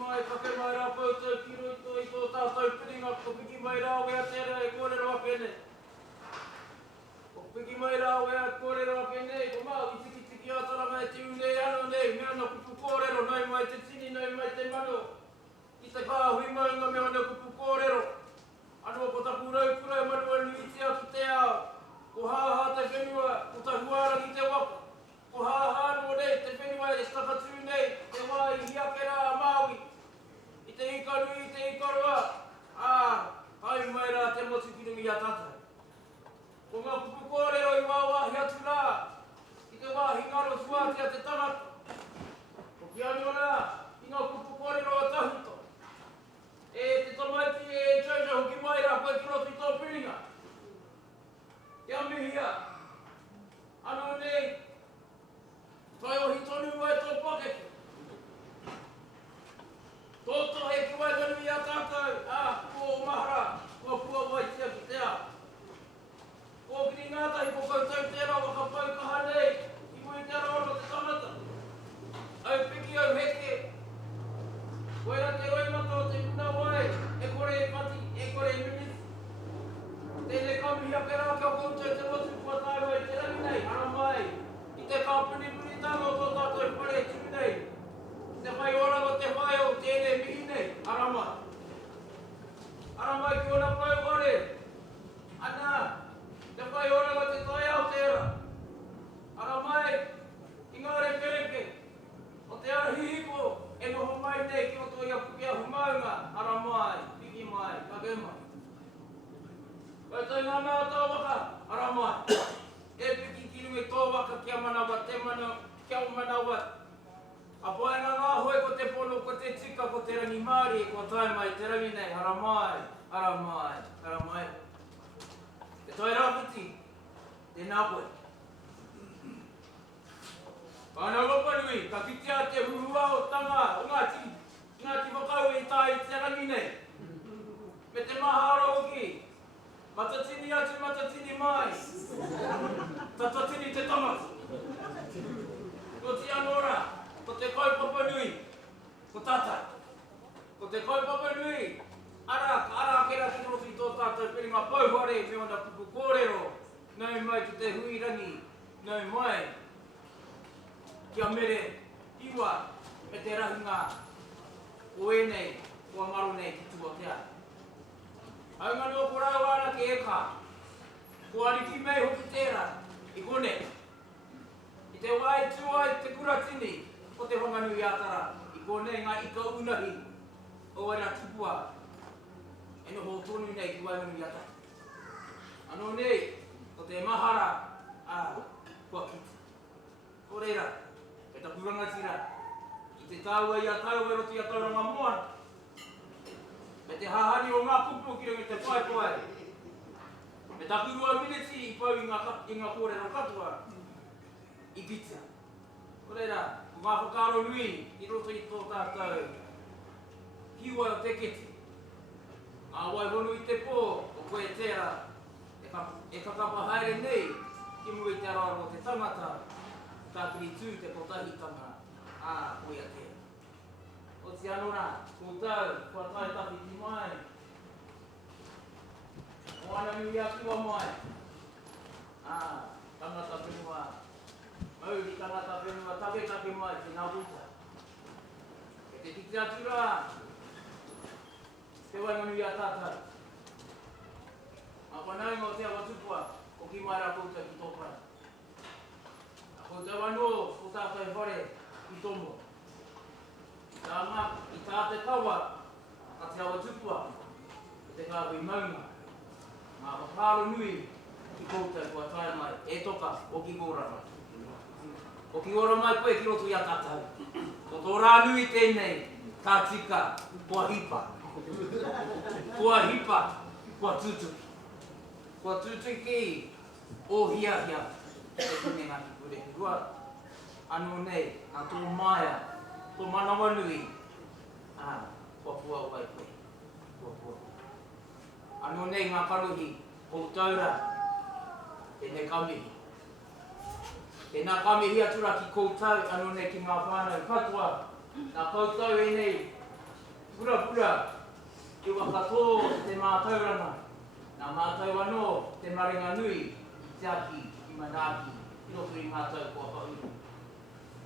mai kake mai rā pauta kiro i tō tātou piringa ko piki mai rā wea tērā e kōrero ake nei. Ko piki mai rā wea kōrero ake nei, ko mā ki tiki ataranga e timu nei ano nei, mea na kupu kōrero, nai mai te tini, nai mai te mano. I te kā hui mai ngā mea na kupu kōrero. Anō ko taku raupurai manuanu i te atu te ao. Ko hāhā te whenua, ko taku ara ki te waka. Ko hāhā no nei, te whenua e stakatū nei, te wā i hiake rā a Māori. I te ikaru, i te ikaroa. Hai mai rā te motu ki rungi a tata. Ko ngā kupu kōrero i wāwahi atu rā. I te wāhi ngaro tuātia te tangata. Ko ki anō rā, i ngā kupu kōrero a tahuto. E te tamaiti e Jojo hoki mai rā, koe ki roto i tō piringa. Te amihia. Anō nei, tai o hi tonu mai tō pakeke. Toto he kuai nanu i a tātou, ko mahara, ko pua mai te ki te a. Ko kiri ngāta i ko koutou tērā Whakapōtaetanga nei, i mui tērā oro te tamata. Au piki au heke. Koe rā te oimato te puna wai, e kore e pati, e kore e minisi. Tēne kaupia pērā ka koutou te motu kua tāu ai te rangi nei, ana mai. I te kaupuni tango tō tātou whare tū nei. I te whai ora o te whai o tēne mihi nei, ana mai. Ana mai ki ona whai whare. Ana, te whai ora o te tai au tērā. Ana mai, i ngā rekereke. O te ara hihiko, e noho mai nei ki roto i a puki a humaunga. Ana mai, piki mai, kake mai. Koe tai ngā mea tō waka, ara mai. E piki ki rungi tō waka kia manawa, te mana, kia o manawa. A poe ngā hoi ko te pono, ko te tika, ko te rangi Māori, ko tai mai te rangi nei, ara mai, ara mai, ara mai. Te toi rāpiti, te nāpoe. Ana lopanui, ka kitea te huhua o tanga, o ngāti whakau e tai te rangi nei. Me te mahara oki. Matatini atu, matatini mai. Tatatini te tamata. Ko te anora, ko te kaupapa nui, ko tata. Ko te kaupapa nui, ara kera ki roto i tō tātou piringa pauhare, me ona pupu kōrero. Nau mai ki te huirangi, nau mai. Kia mere, iwa, me te rahinga. O e nei, o ngaro nei ki tua te a. Au ngani o korau ana ki eka. Ko ariki mei hoki tērā, i kone. I te wai tuai te kuratini, o te honganui atara. I kone ngā ika unahi, o ena tupua. E noho tonu nei ki wainganui atara. Anō nei, o te mahara, kua kiti. Ko reira, e ta puranga tira. I te tāua i a tau e roti a tauranga moana. Me te hahari o ngā kupu ki rungi te whaipoai. Me takurua miniti i pau i ngā kōrero katoa. I pizza. Ko reira, ko ngā whakaro nui i roto i tō tātou. Hiwa o te keti. Ngā wai honu i te pō, o koe tērā. E kakapa haere nei, ki mui te araro o te tangata. Tākiri tū te kotahitanga. Koe a tērā. O te anora, ko tau, kua tai taki ti mai. Moana nui atua mai. Tangata whenua. Mauri tangata whenua, tape mai ki ngā puta. E te kiti atu rā. Te wainganui a tata. A whanau ngā te awa tupua, o ki mai rā koutou ki tōpara. Ko te wano, ko tātai whare, ki tomo. Tāma, i tā te kawa, a te awa tupua, te kāpui maunga. Ngā whakaro nui ki koutou kua tae mai, e toka o ki gora mai. O ki gora mai koe ki roto i a tātou. O tō rā nui tēnei, tā tika, kua hipa. Kua hipa, kua tutuki. Kua tutuki, o hia. E kune ngā ki kure. Rua, anō nei, nā tō maia, tō manawa nui, kua pua wai koe. Kua pua. Anō nei ngā karuhi, o taura, tēnei kamihi. Tēnā kamihi atura ki koutou, anō nei ki ngā whānau katoa, nā koutou e nei, pura, i whakatō te mātauranga. Nā mātau anō te marenga nui, i te aki, i manaki, i roto i mātau kua whauru.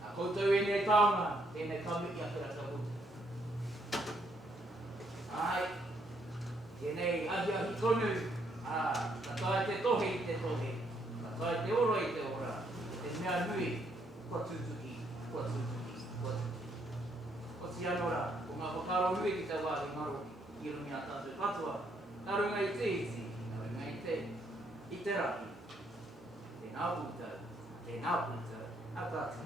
Nā koutou e nei taonga, e nei kamiki a kira tapu. Ai, e nei ahi tonu, ka tae te tohe i te tohe, ka tae te ora i te ora, te mea nui, kua tūtuki, kua tūtuki, kua tūtuki. Ko si anora, ko ngā whakaro nui ki te wāri maru, i rungi a tātou patua, ka runga i te iti, i te raki, tēnā puta, a tātou.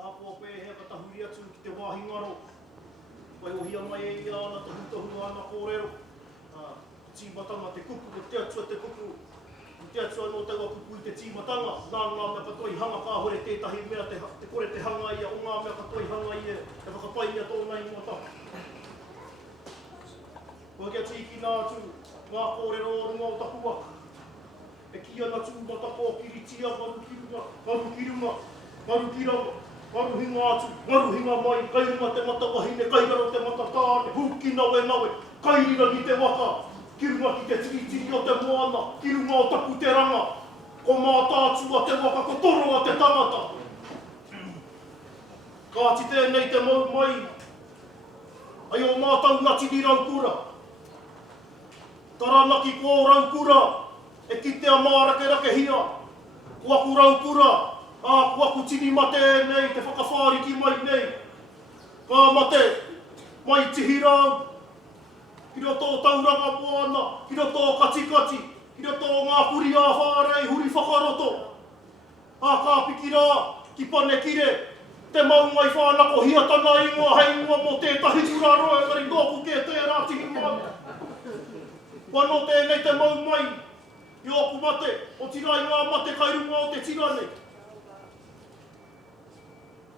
Āpua pē he patahuri atu ki te wāhi ngaro. Wai ohia mai e ia ana tohu ana kōrero. Tīmatanga te kupu, ko te atua te kupu. Ko te atua no taua kupu i te tīmatanga. Nā ngā mea katoa i hanga kāhore tētahi mea te kore te hanga ia. O ngā mea katoa i hanga ia. Te whakapaingia tōna i mua Ko kia tiki nā atu, ngā kōrero o runga o taku waka. E ki ana tu matako o kiritia, marukirunga, marukiranga. Maruhinga atu, maruhinga mai, kairunga te mata wahine, kairaro te mata tāne, huki nawe nawe, kairira ni te waka, kirunga ki te tiritiri o te moana, kirunga o taku te ranga, ko mātātu a te waka, ko toro a te tangata. Kāti tēnei te mau mai, ai o mātau ngati ni raukura. Taranaki ko o raukura, e ki te amārake rake hia, kua ku raupura, kua ku tini mate nei, te whakawhāriki mai nei, ka mate, mai tihirau, ki roto tauranga moana, ki roto katikati, ki roto ngā huri a whārei, huri whakaroto, ka pikira, ki pane kire, te maungai whānako hiatana ingoa, hei ingoa mō tētahi kuraro, engari nōku ke tērā tihi mai. Wano tēnei te maumai, i oku mate, o tirai ngā mate kairunga o te tirane.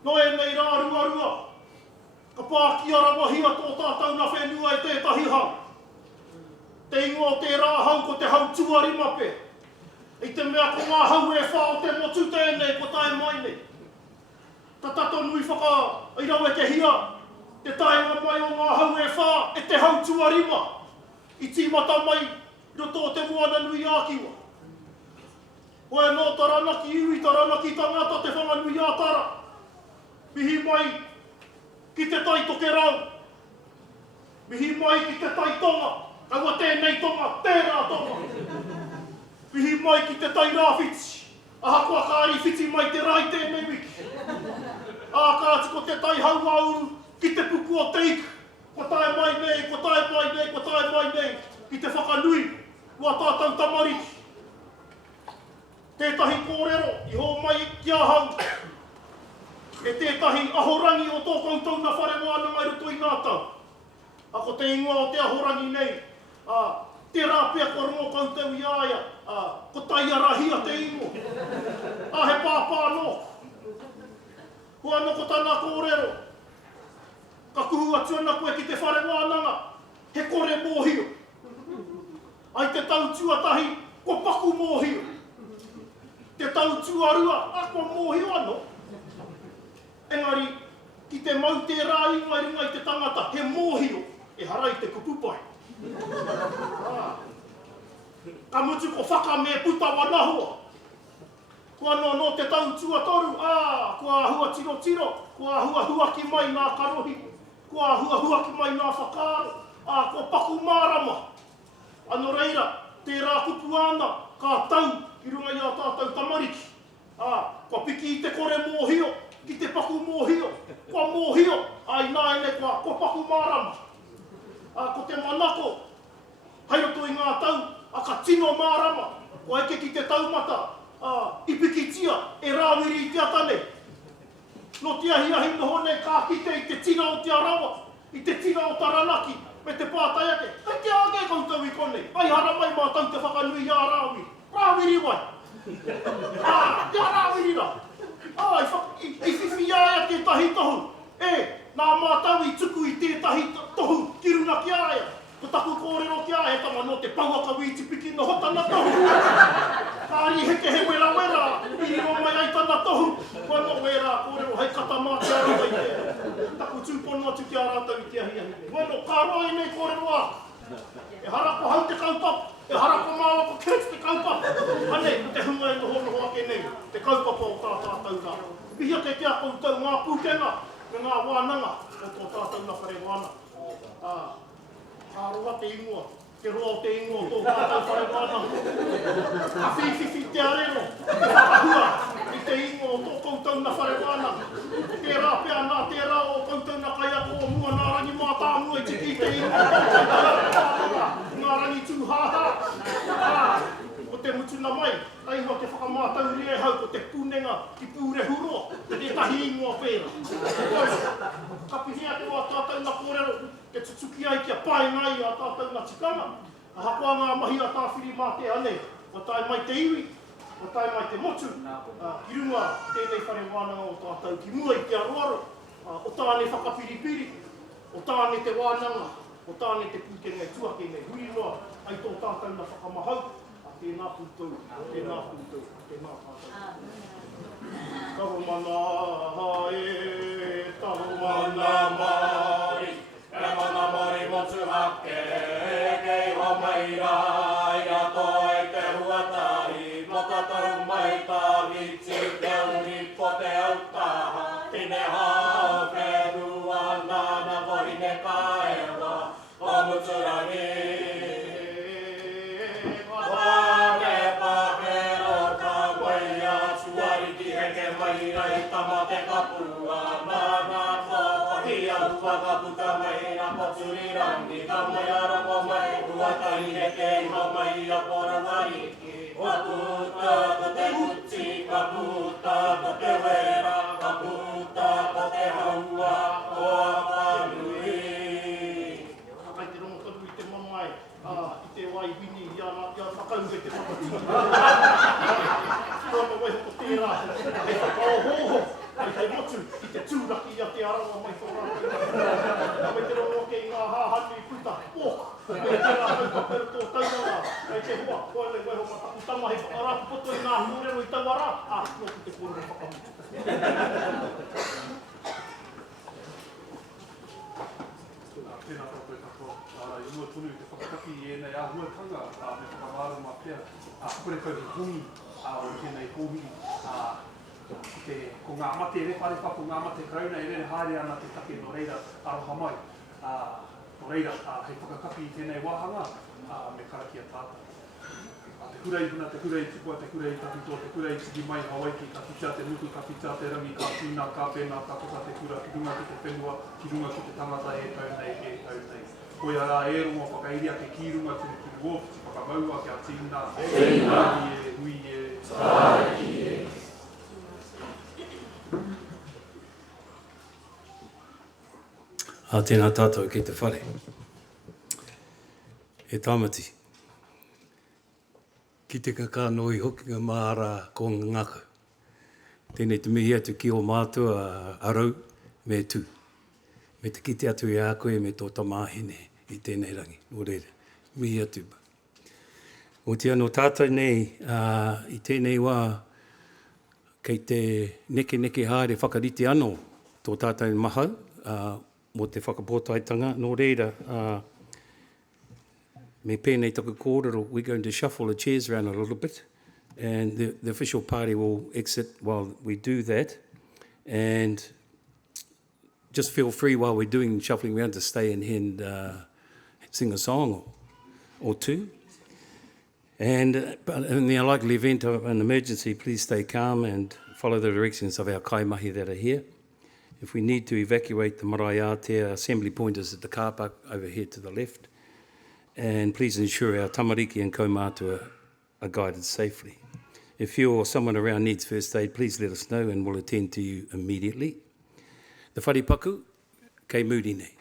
No e nei rā rua, ka pāki arawahia tō tātou na whenua e tētahi hau. Te ingoa o te rā hau ko te hau tuari mape. I te mea ko ngā hau e whā o te motu tēnei ko tae mai nei. Ta tato nui whaka i rawe ke hia, te taenga mai o ngā hau e whā e te hau tuarima. I tīmata mai, roto o te moana nui ākiwa. Hoa no taranaki iwi, taranaki tangata te whanga nui ātara. Mihi mai ki te tai toke rau. Mihi mai ki te tai tonga, kaua tēnei tonga, tērā tonga. Mihi mai ki te tai rāwhiti, aha kua kāri whiti mai te rai tēnei wiki. Kāti ko te tai hau auru, ki te puku o teiku, ko tae mai nei, ko tae mai nei, ko tae mai nei, ki te whakanui, ua tātou tamariki. Tētahi kōrero, i hō mai kia hau, e tētahi ahorangi o tō koutou na whare wānanga i roto i nā tau. Ako te ingoa o te ahorangi nei, te rāpea korongo koutou i aia, ko tai arahia te ingoa, he pāpā nōku. Hoa noko tāna kōrero, ka kuhu atuana koe ki te whare wānanga, he kore mōhio. Ai te tau tuatahi, ko paku mōhio. Te tau tuarua, ko mōhio ano. Engari, ki te mau te rā ingoa i runga i te tangata, he mōhio, e harai te kupupai. Ka mutu ko whaka me puta wanahua. Kua no te tau tuatoru, kua hua tiro tiro, kua hua ki mai nā karohi, kua hua ki mai nā whakaro, kua paku mārama. Ano reira, te rā kupu ana, ka tau ki runga i a tātou tamariki. Kua piki i te kore mōhio, ki te paku mōhio, kua mōhio, ai nā ene kua paku mārama. Ko te manako, hei roto i ngā tau, ka tino mārama, kua eke ki te taumata, i pikitia, e rāwiri i te atane. No te ahi noho nei ka kite i te tina o te arawa, i te tina o taranaki, me te pātai ake. Ai te ake koutou i konei, ai hara mai mā tau te whakanui i a rāwiri. Rāwiri wai. Ia rāwiri ra. I whiwhi aia te tahi tohu. Nā mā tau i tuku i te tahi tohu, kiruna ki aia. Ko taku kōrero ki aia, tama no te pauaka witi piki no hotana tohu. Kāri heke he wera, irino mai ai tana tohu. Kua no wera, kōrero hei kata mā te arata i te. Taku tūpono atu ki a rātau i te ahi. Bueno, kā roa i nei kōrero aku. E harako hau te kaupapa, e harako māua ko kēti te kaupapa. Hane, te hunga e noho ake nei, te kaupapa o tā tātou rā. Mihi ake kia koutou ngā pūkenga, me ngā wānanga o tō tātou na whare wāna. Ka roa te ingoa, te roa o te ingoa tō kātou whare wānanga. Ka whiwhiwhi te arero, te whakahua, i te ingoa o tō koutou na whare wānanga. Te rā pēr nā te rā o koutou na kai ako o mua nā rangi mā tāmua i tiki te ingoa o koutou na whare ngā rangi tūhāhā. Ko te mutuna mai, tai hua ke whakamātauri e hau ko te pūnenga ki pūre huroa, te tahi ingoa pēra. Kapihia te wā tātou na kōrero, ke tutuki ai kia pai ngai a tātou na tikanga. A hakoa ngā mahi a tāwhiri mā te ane, wa tae mai te iwi, wa tae mai te motu, ki runga tēnei whare wānanga o tātou ki mua i te aroaro, o tāne whakapiripiri, o tāne te wānanga, o tāne te pūkenga e tuake nei, huri noa ai tō tātou na whakamahau, tēnā pūtou, tēnā pūtou, tēnā tātou. Taromana hae, taromana Māori, e mana Māori motu hake, kei ho mai rai, a toi te huatai, matatau mai tā viti, te uri po te autaha, tine hawheru ana na kohi te kaewa, o muturangi. Vale rei tama te kapua, nāna ko wahia Whakapōtaetanga e ngā poturi rangi, ka mai arama mai, rua tai he te iha mai a Porawari. Wa puta ko te uchi, ka puta ko te wera, ka puta ko te haua, o Awanui. Kai te rongo tonu i te mamai, i te wai hini, ia whakauhe te whakatini. Tōna wai hoko tērā, hei whakaohoho, hei motu, i te tūraki ia te aranga mai tō rātai. Mai te rongo kei ngā hāhanu i puta, pōk, hei tērā haupapero tō taunanga, hei te hoa, koe lei wai honga takutanga, hei whakarapu poto i ngā kōrero i tauara, no ki te kōrero whakamutu. Tēnā tātou tako, i mua tonu i te whakataki i enei āhuatanga, me whakamārama pia, kore kau te hongi o tēnei kōhiri. Ko ngā mate e whare whako ngā mate kauna e rene haere ana te take no reira aroha mai. No reira, hei whakakaki i tēnei wahanga, me karakia tātou. Te kurei huna, te kurei tukua, te kurei takito, te kurei sigi mai hawaiki, ka tika te nuku, ka tika te rangi, ka whina, ka pēnā, ka kuka te kura, ki runga ki te whenua, ki runga ki te tangata e kaunei, e kaunei. Koe ara e rongo whakairia ke ki runga tū ki ruo, ki whakamaua ki a tīna, hui e, tāki e. Tēnā tātou ki te whare. E tāmati. Ki te kakānoi hoki ngā māra ko ngā ngaka. Tēnei te mihi atu ki o mātua arau me tū. Me te kite atu i a koe me tō tamāhine i tēnei rangi. Nō reira, mihi atu. O te anō tātou nei i tēnei wā kei te neke haere whakarite anō tō tātou mahau mo te Whakapōtaetanga. Nō reira, me pēnei taku kōrero, we're going to shuffle the chairs around a little bit, and the official party will exit while we do that. And just feel free while we're doing shuffling around to stay in here and sing a song or two. And in the unlikely event of an emergency, please stay calm and follow the directions of our kaimahi that are here. If we need to evacuate the marae Aotea, assembly point is at the car park over here to the left. And please ensure our tamariki and kaumātua are guided safely. If you or someone around needs first aid, please let us know and we'll attend to you immediately. The wharipaku, kei muri nei.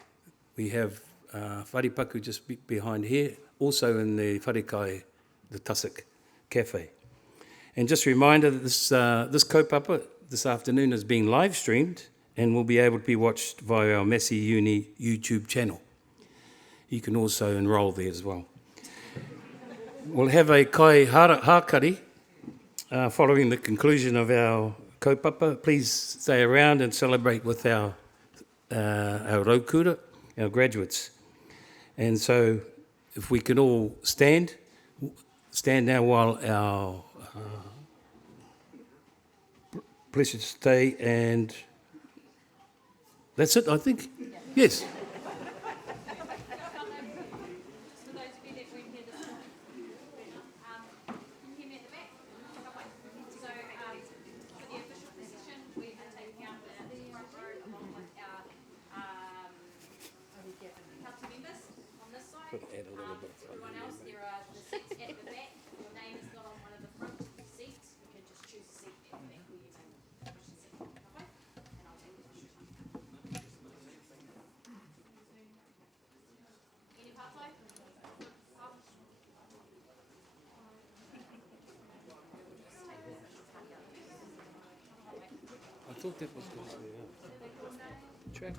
We have wharipaku just behind here, also in the wharekai, the Tussock Cafe. And just a reminder that this kaupapa this afternoon is being live streamed and will be able to be watched via our Massey Uni YouTube channel. You can also enrol there as well. We'll have a kai hākari following the conclusion of our kaupapa. Please stay around and celebrate with our raukura, our graduates. And so if we can all stand now while our blessed stay, and that's it, I think. Yes. Everyone else, there are the seats at the back. Your name is not on one of the front seats. You can just choose a seat at the back where you can push the seat. Okay? And I'll take the picture. Any parts like? I thought that was going to be a track.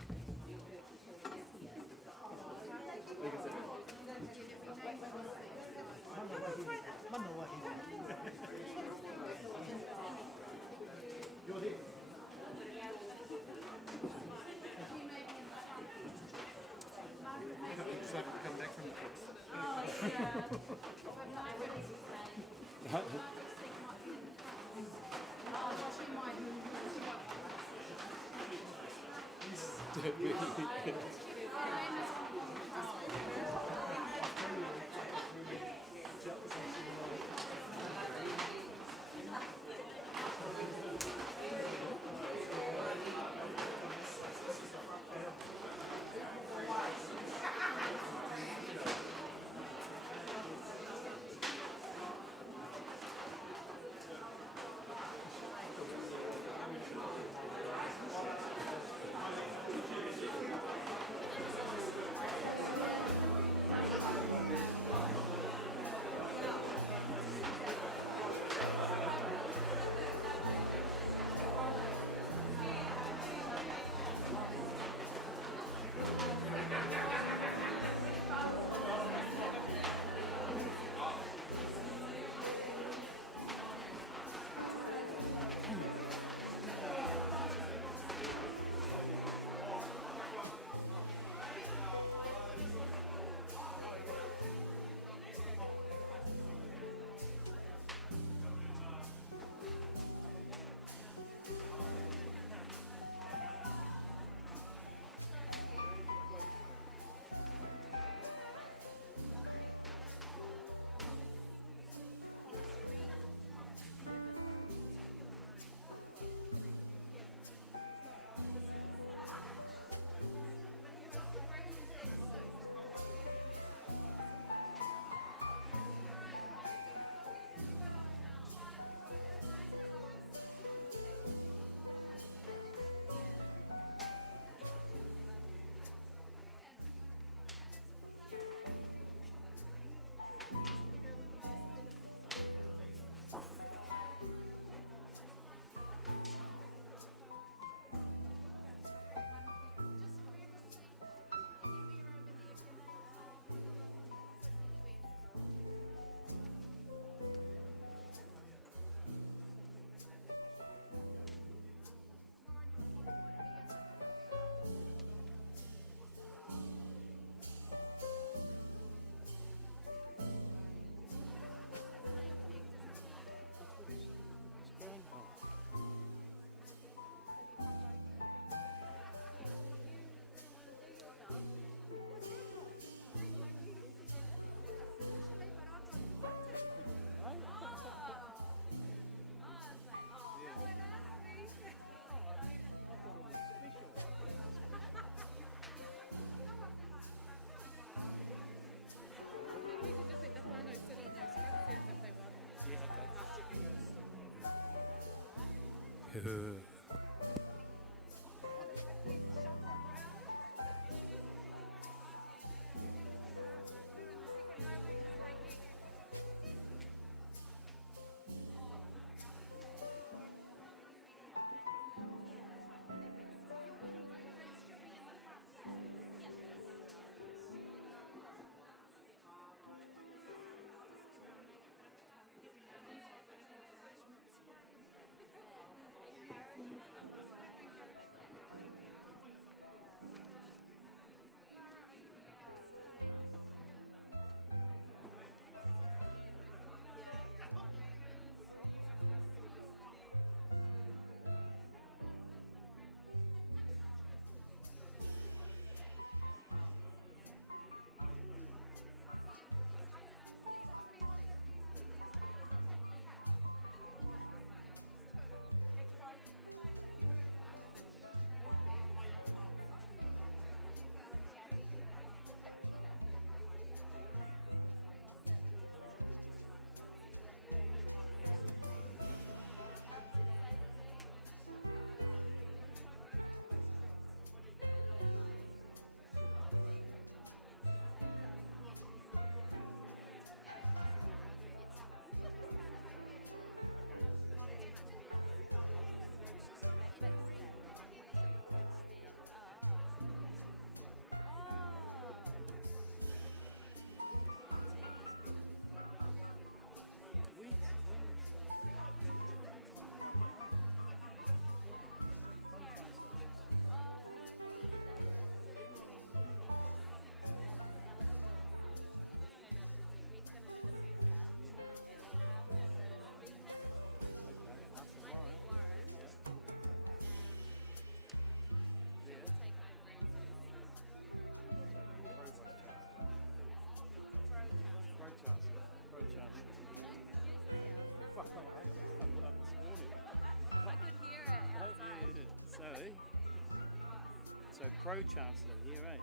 Pro-Chancellor here, eh?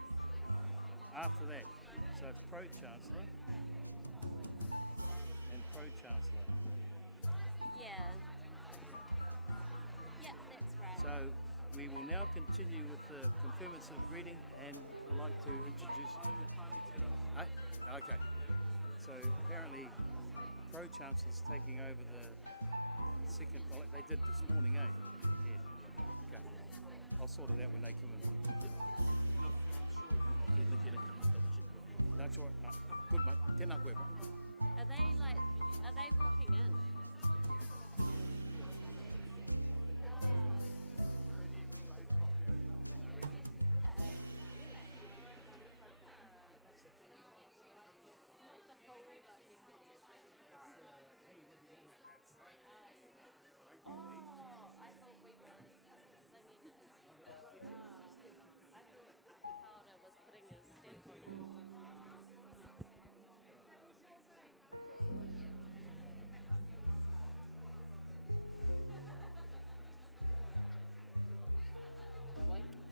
After that. So it's Pro-Chancellor and Pro-Chancellor. Yeah. Yeah, that's right. So we will now continue with the confirmation of reading, and I'd like to introduce... Okay. So apparently Pro-Chancellor's taking over the second... Well, they did this morning, eh? Yeah. Okay. I'll sort it out when they come in. That's all right. No. Good, mate. Tēnā koe, mate. Are they popping in?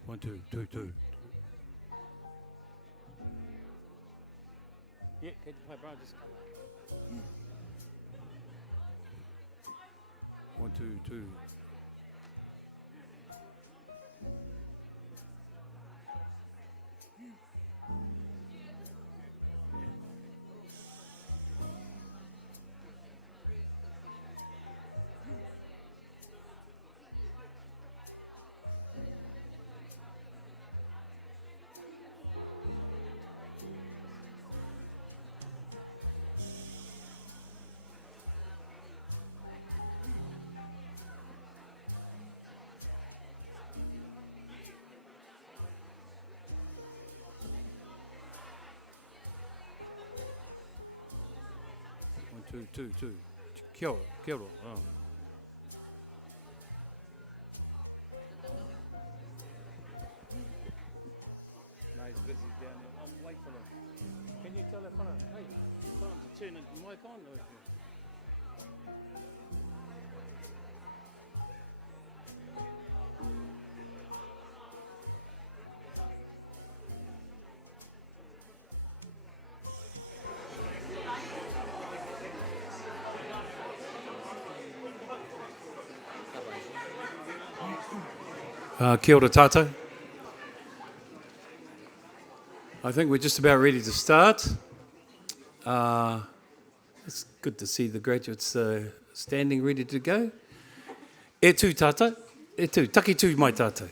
One, two, two, two. Yeah, okay, my brother just come out. One, two, two. Two. Kia ora, kia ora. Oh. No, he's busy down there. I'll wait for him. Can you tell that fella, hey, tell him to turn his mic on? Or... Kia ora tātou. I think we're just about ready to start. It's good to see the graduates standing ready to go. E tū tātou, e tū, taki tū mai tātou.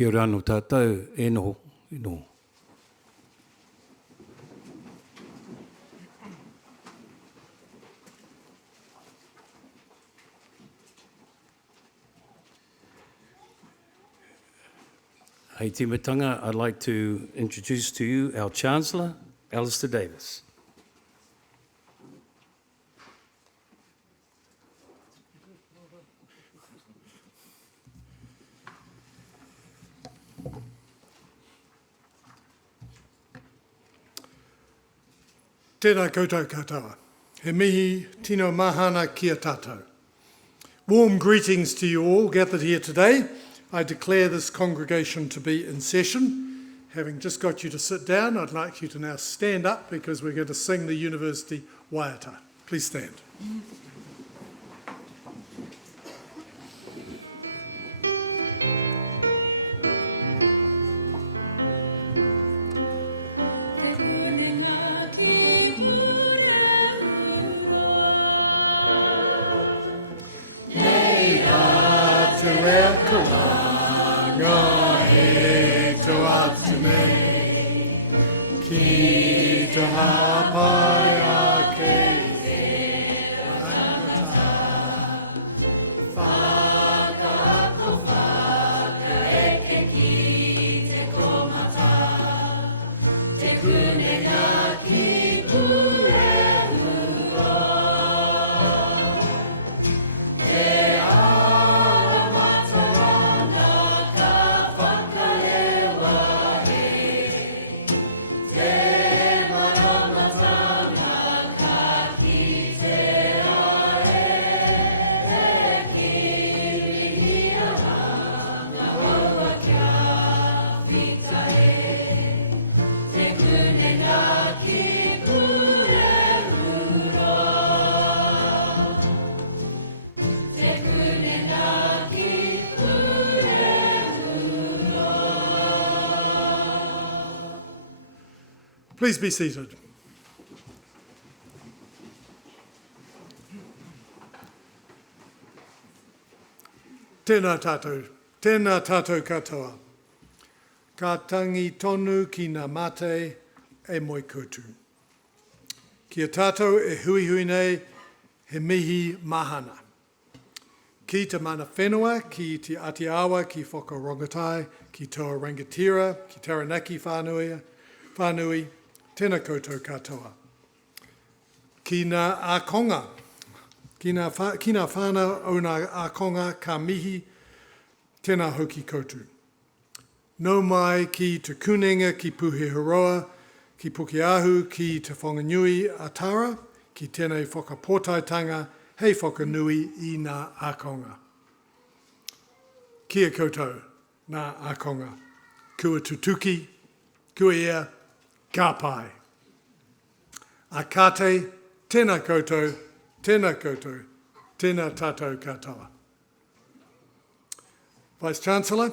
Kia ora anō tātou, e noho, e noho. Hei timatanga, I'd like to introduce to you our Chancellor, Alistair Davis. Tēnā koutou katoa. He mihi tino mahana kia tātou. Warm greetings to you all gathered here today. I declare this congregation to be in session. Having just got you to sit down, I'd like you to now stand up because we're going to sing the University Waiata. Please stand. Please be seated. Tēnā tātou katoa. Ka tangi tonu ki ngā mate e moi koutu. Kia tātou e hui hui nei he mihi mahana. Ki te mana whenua, ki te atiawa, ki whakarongotai, ki toa rangatira, ki taranaki whānui, tēnā koutou katoa. Ki ngā ākonga, ki ngā whānau o ngā ākonga ka mihi, tēnā hoki koutou. Nau mai ki te kunenga ki Puhiharoa, ki Pukeahu, ki te whanganui atara, ki tēnei Whakapōtaetanga, hei whakanui i ngā ākonga. Kia koutou ngā ākonga. Kua tutuki, kua ia, ka pai. A kate, tēnā koutou, tēnā tātou katoa. Vice-Chancellor,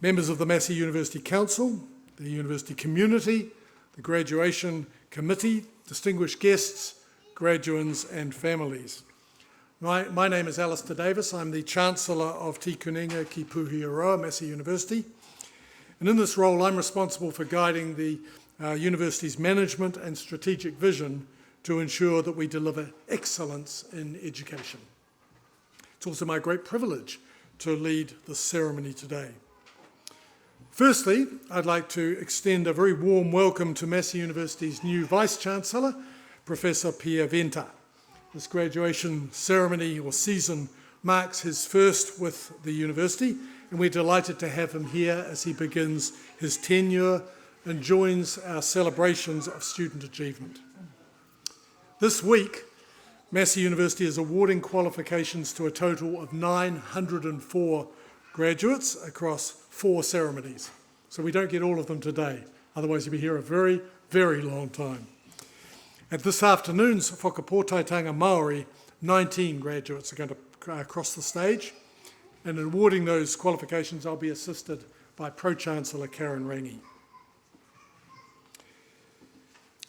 members of the Massey University Council, the university community, the graduation committee, distinguished guests, graduands and families. My name is Alistair Davis. I'm the Chancellor of Te Kunenga ki Puhiharoa, Massey University. And in this role, I'm responsible for guiding the university's management and strategic vision to ensure that we deliver excellence in education. It's also my great privilege to lead the ceremony today. Firstly, I'd like to extend a very warm welcome to Massey University's new Vice-Chancellor, Professor Pia Venta. This graduation ceremony or season marks his first with the university, and we're delighted to have him here as he begins his tenure and joins our celebrations of student achievement. This week, Massey University is awarding qualifications to a total of 904 graduates across 4 ceremonies. So we don't get all of them today, otherwise you'll be here a very, very long time. At this afternoon's Whakapōtaetanga Māori, 19 graduates are going to cross the stage, and in awarding those qualifications I'll be assisted by Pro-Chancellor Karen Rangi.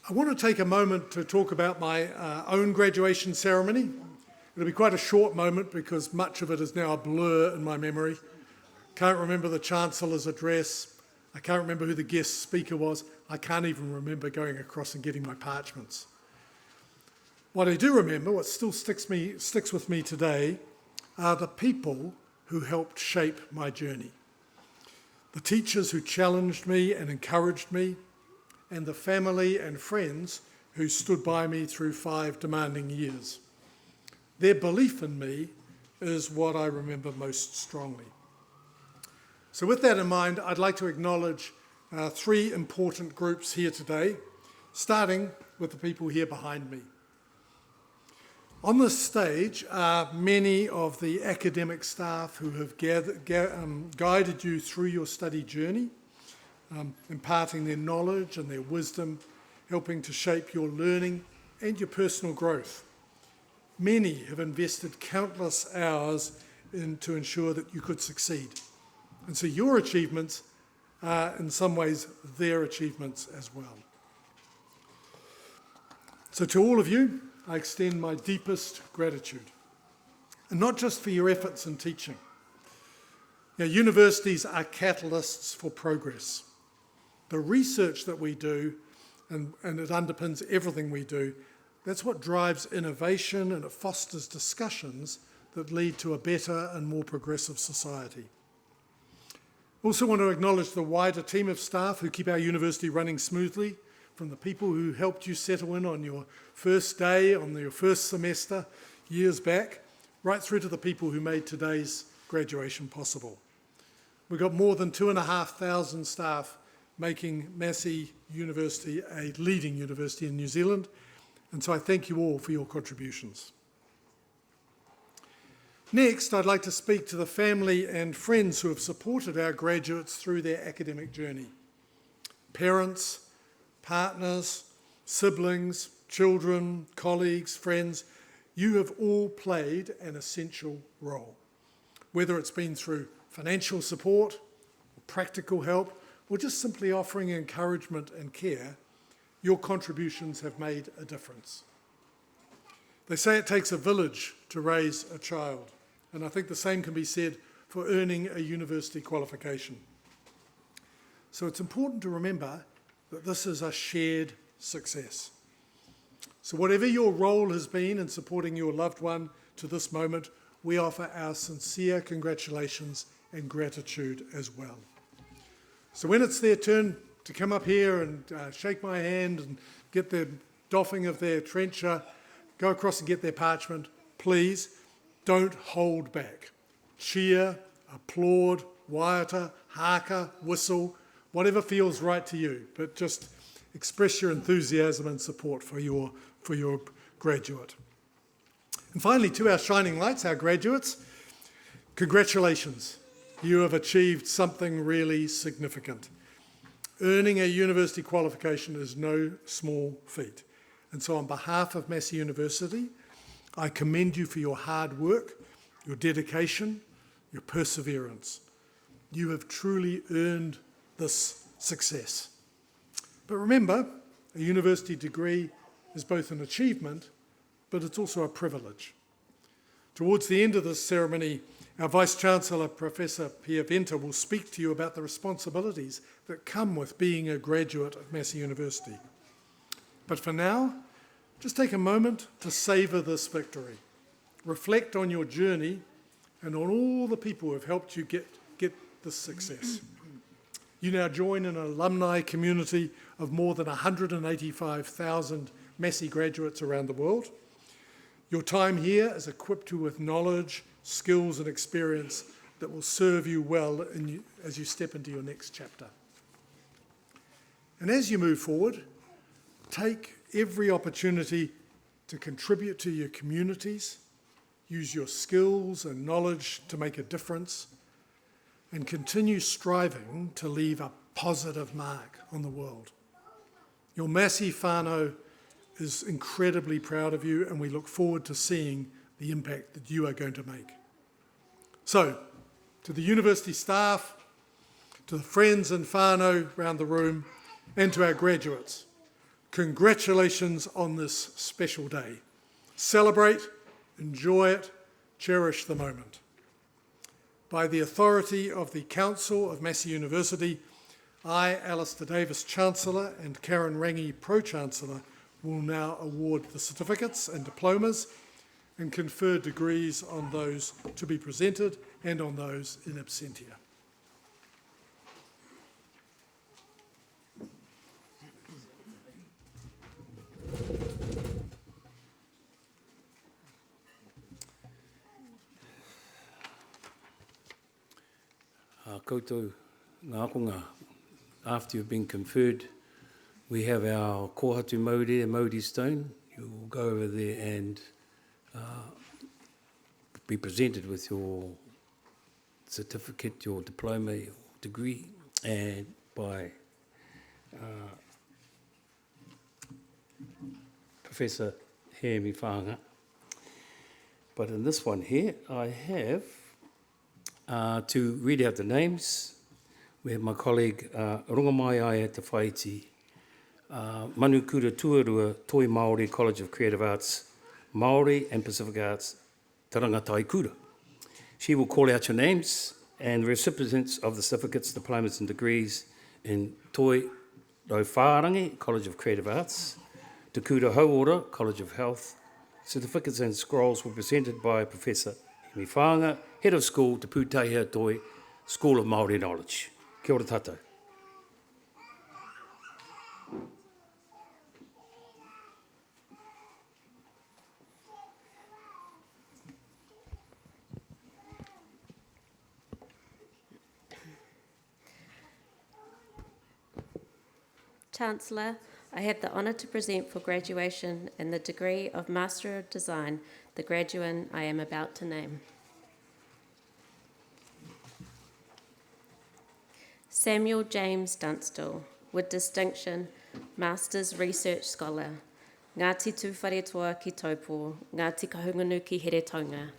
I want to take a moment to talk about my own graduation ceremony. It'll be quite a short moment because much of it is now a blur in my memory. Can't remember the Chancellor's address. I can't remember who the guest speaker was. I can't even remember going across and getting my parchments. What I do remember, what still sticks with me today, are the people who helped shape my journey. The teachers who challenged me and encouraged me, and the family and friends who stood by me through 5 demanding years. Their belief in me is what I remember most strongly. So with that in mind, I'd like to acknowledge 3 important groups here today, starting with the people here behind me. On this stage are many of the academic staff who have guided you through your study journey, imparting their knowledge and their wisdom, helping to shape your learning and your personal growth. Many have invested countless hours to ensure that you could succeed. And so your achievements are in some ways their achievements as well. So to all of you, I extend my deepest gratitude. And not just for your efforts in teaching. Universities are catalysts for progress. The research that we do, and it underpins everything we do, that's what drives innovation, and it fosters discussions that lead to a better and more progressive society. I also want to acknowledge the wider team of staff who keep our university running smoothly, from the people who helped you settle in on your first day, on your first semester, years back, right through to the people who made today's graduation possible. We've got more than 2,500 staff making Massey University a leading university in New Zealand, and so I thank you all for your contributions. Next, I'd like to speak to the family and friends who have supported our graduates through their academic journey. Parents, partners, siblings, children, colleagues, friends, you have all played an essential role. Whether it's been through financial support, or practical help, or just simply offering encouragement and care, your contributions have made a difference. They say it takes a village to raise a child, and I think the same can be said for earning a university qualification. So it's important to remember that this is a shared success. So whatever your role has been in supporting your loved one to this moment, we offer our sincere congratulations and gratitude as well. So when it's their turn to come up here and shake my hand and get the doffing of their trencher, go across and get their parchment, please don't hold back. Cheer, applaud, waiata, haka, whistle, whatever feels right to you, but just express your enthusiasm and support for your graduate. And finally, to our shining lights, our graduates, congratulations. You have achieved something really significant. Earning a university qualification is no small feat. And so on behalf of Massey University, I commend you for your hard work, your dedication, your perseverance. You have truly earned this success. But remember, a university degree is both an achievement, but it's also a privilege. Towards the end of this ceremony, our Vice-Chancellor, Professor Pia Venter, will speak to you about the responsibilities that come with being a graduate of Massey University. But for now, just take a moment to savour this victory. Reflect on your journey and on all the people who have helped you get this success. You now join an alumni community of more than 185,000 Massey graduates around the world. Your time here has equipped you with knowledge, skills and experience that will serve you well as you step into your next chapter. And as you move forward, take every opportunity to contribute to your communities, use your skills and knowledge to make a difference, and continue striving to leave a positive mark on the world. Your Massey whānau is incredibly proud of you, and we look forward to seeing the impact that you are going to make. So, to the university staff, to the friends and whānau around the room, and to our graduates, congratulations on this special day. Celebrate, enjoy it, cherish the moment. By the authority of the Council of Massey University, I, Alistair Davis, Chancellor, and Karen Rangi, Pro-Chancellor, will now award the certificates and diplomas and confer degrees on those to be presented and on those in absentia. Koutou ngā konga, after you've been conferred, we have our kōhatu Māori, a Māori stone. You will go over there and be presented with your certificate, your diploma, your degree, and by Professor Hemi Whanga. But in this one here, I have to read out the names. We have my colleague Rongamai Ai at the Whaiti, Manukura Tuarua, Toi Māori, College of Creative Arts, Māori and Pacific Arts, Taranga Taikura. She will call out your names and recipients of the certificates, diplomas and degrees in Toi Rauwhārangi, College of Creative Arts, Te Kura Hauora, College of Health. Certificates and scrolls were presented by Professor Hemi Whanga, Head of School, Te Pūtaiha Toi, School of Māori Knowledge. Kia ora tātou. Chancellor, I have the honour to present for graduation in the degree of Master of Design the graduate I am about to name. Samuel James Dunstall, with distinction, Master's Research Scholar, Ngāti Tūwharetoa ki Taupo, Ngāti Kahungunu ki Heretaunga.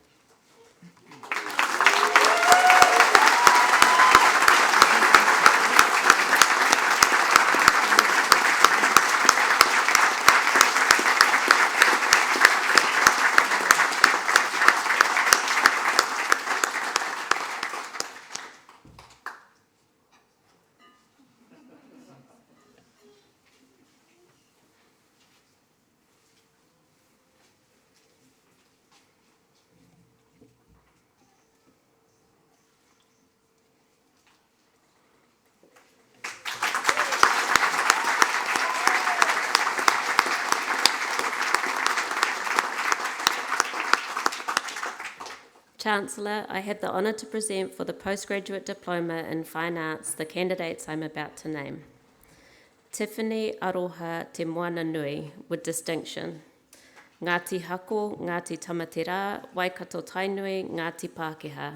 Chancellor, I have the honour to present for the postgraduate diploma in Fine Arts the candidates I'm about to name. Tiffany Aroha Te Moana Nui, with distinction. Ngāti Hako, Ngāti Tamatera, Waikato Tainui, Ngāti Pākehā.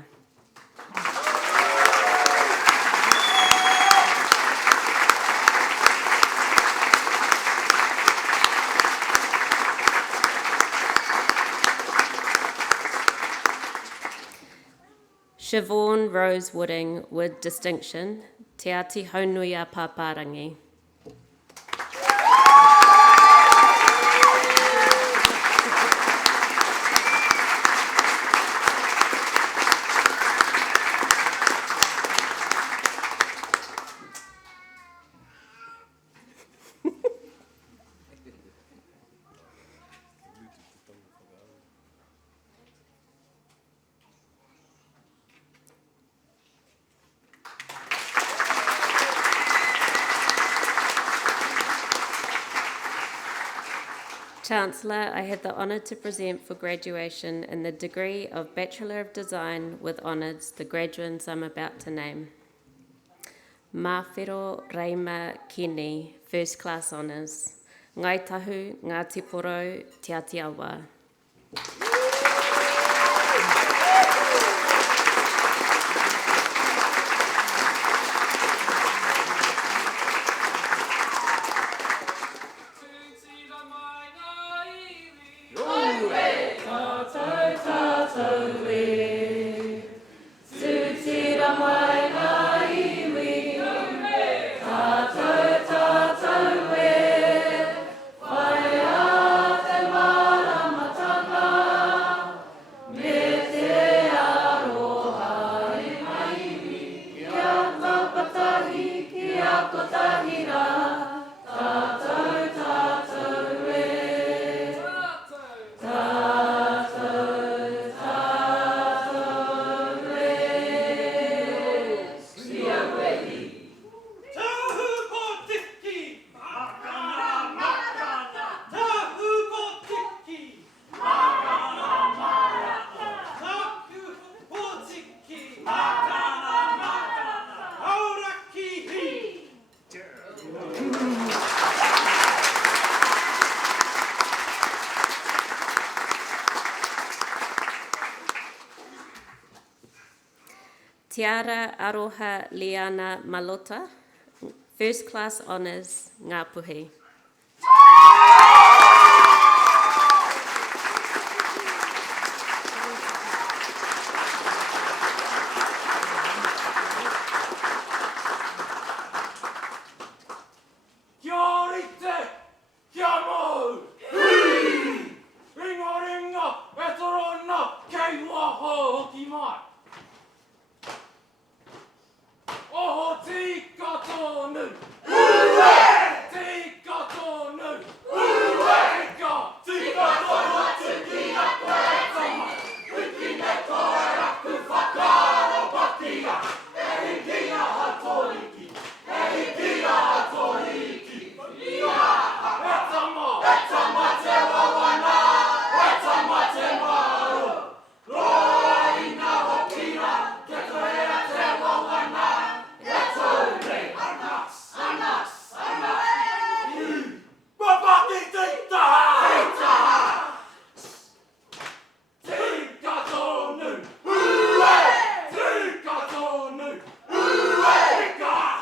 Siobhan Rose Wooding, with distinction, Te Ati Haunuia Pāpārangi. Chancellor, I have the honour to present for graduation in the degree of Bachelor of Design with honours the graduates I'm about to name. Mawhero Reima Kini, First Class Honours. Ngai Tahu, Ngāti Porou, Te Ati Awa. Te ara aroha Liana Malota, First Class Honours, Ngā Puhi. Kia rite, kia mau. Ringa ringa, e torona, kei waho hoki mai. Oho tika tonu. Tika tonu. Tika tonu atu ki a koe tama. Wiki me koe aku whakaro pakia. E hiki a hatoiki. E hiki a hatoiki. Ia! E tama te wawana. E tama te maro. Roa ina hokina. Ke koe a te wawana. E tau nei. Anas. Papaki te taha. Tika tonu. Tika tonu.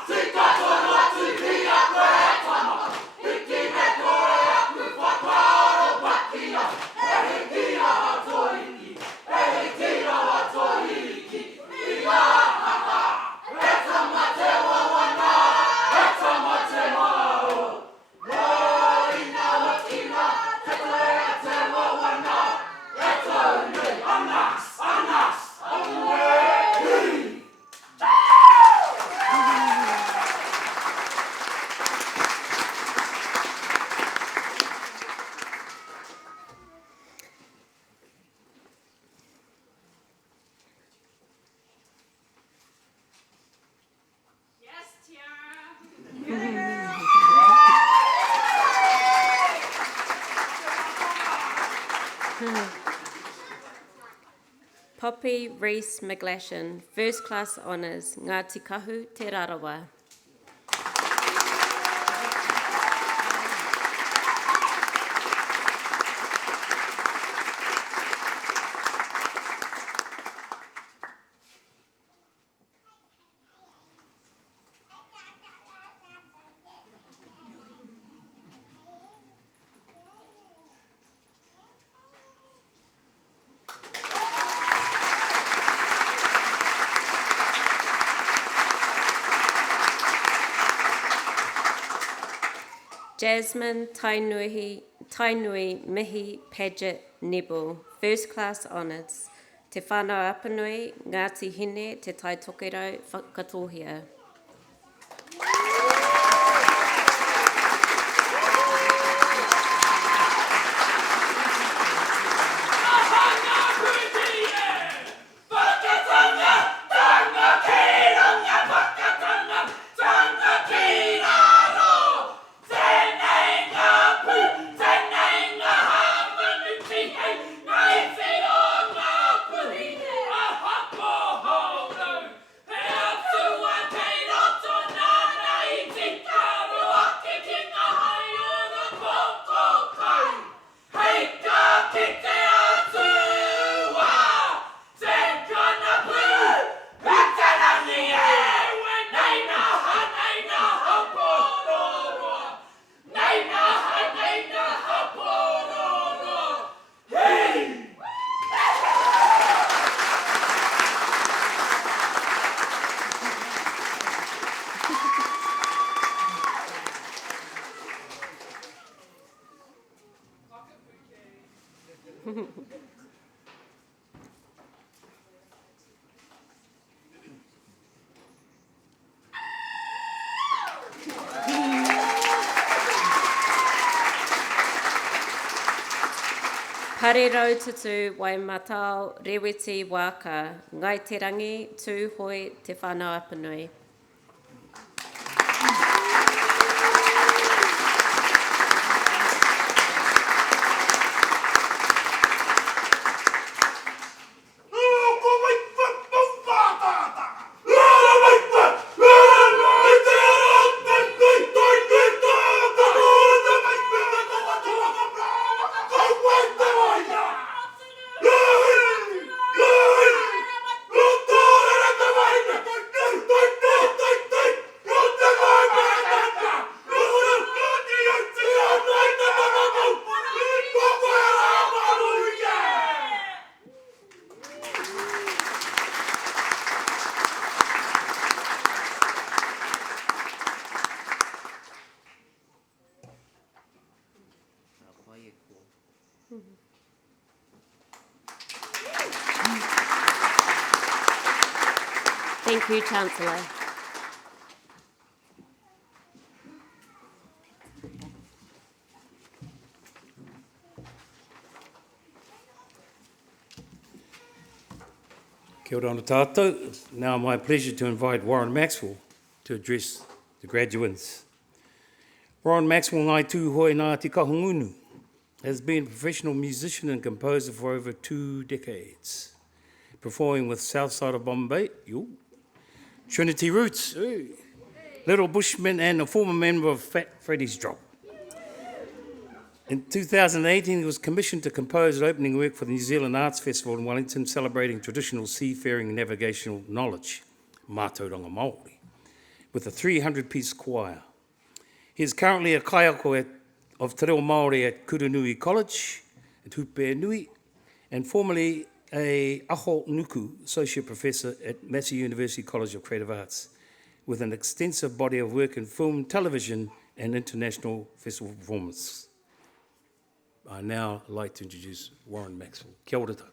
Tika tonu atu ki a koe tama. Hiki me koe aku whakaro pakia. E hiki a hatoiki. E hiki a hatoiki. Ia! E tama te wawana. E tama te maro. Roa ina hokina. Te koe a te wawana. E tau nei. Anas. Aue. Yes, Tiara. Poppy Reese McGlashan, First Class Honours, Ngāti Kahu Te Rarawa. Jasmine Tainui Mihi Paget Nebo, First Class Honours, Te Whānau Apanui, Ngāti Hine, Te Tai Tokerau, Whakatohia. Pare rau tutu wai matao reweti waka, ngai te rangi tū hoi te whānau apanui. Look, Thank you, Chancellor. Kia ora ana tātou. It's now my pleasure to invite Warren Maxwell to address the graduates. Warren Maxwell ngai tū hoi nā te kahungunu has been a professional musician and composer for over 2 decades, performing with Southside of Bombay, Trinity Roots, Little Bushman, and a former member of Fat Freddy's Drop. In 2018, he was commissioned to compose an opening work for the New Zealand Arts Festival in Wellington, celebrating traditional seafaring and navigational knowledge, Mātauranga Māori, with a 300-piece choir. He is currently a kaiako of Te Reo Māori at Kurunui College, at Hupeanui, and formerly a Aho Nuku Associate Professor at Massey University College of Creative Arts, with an extensive body of work in film, television, and international festival performance. I now like to introduce Warren Maxwell. Kia ora tātou.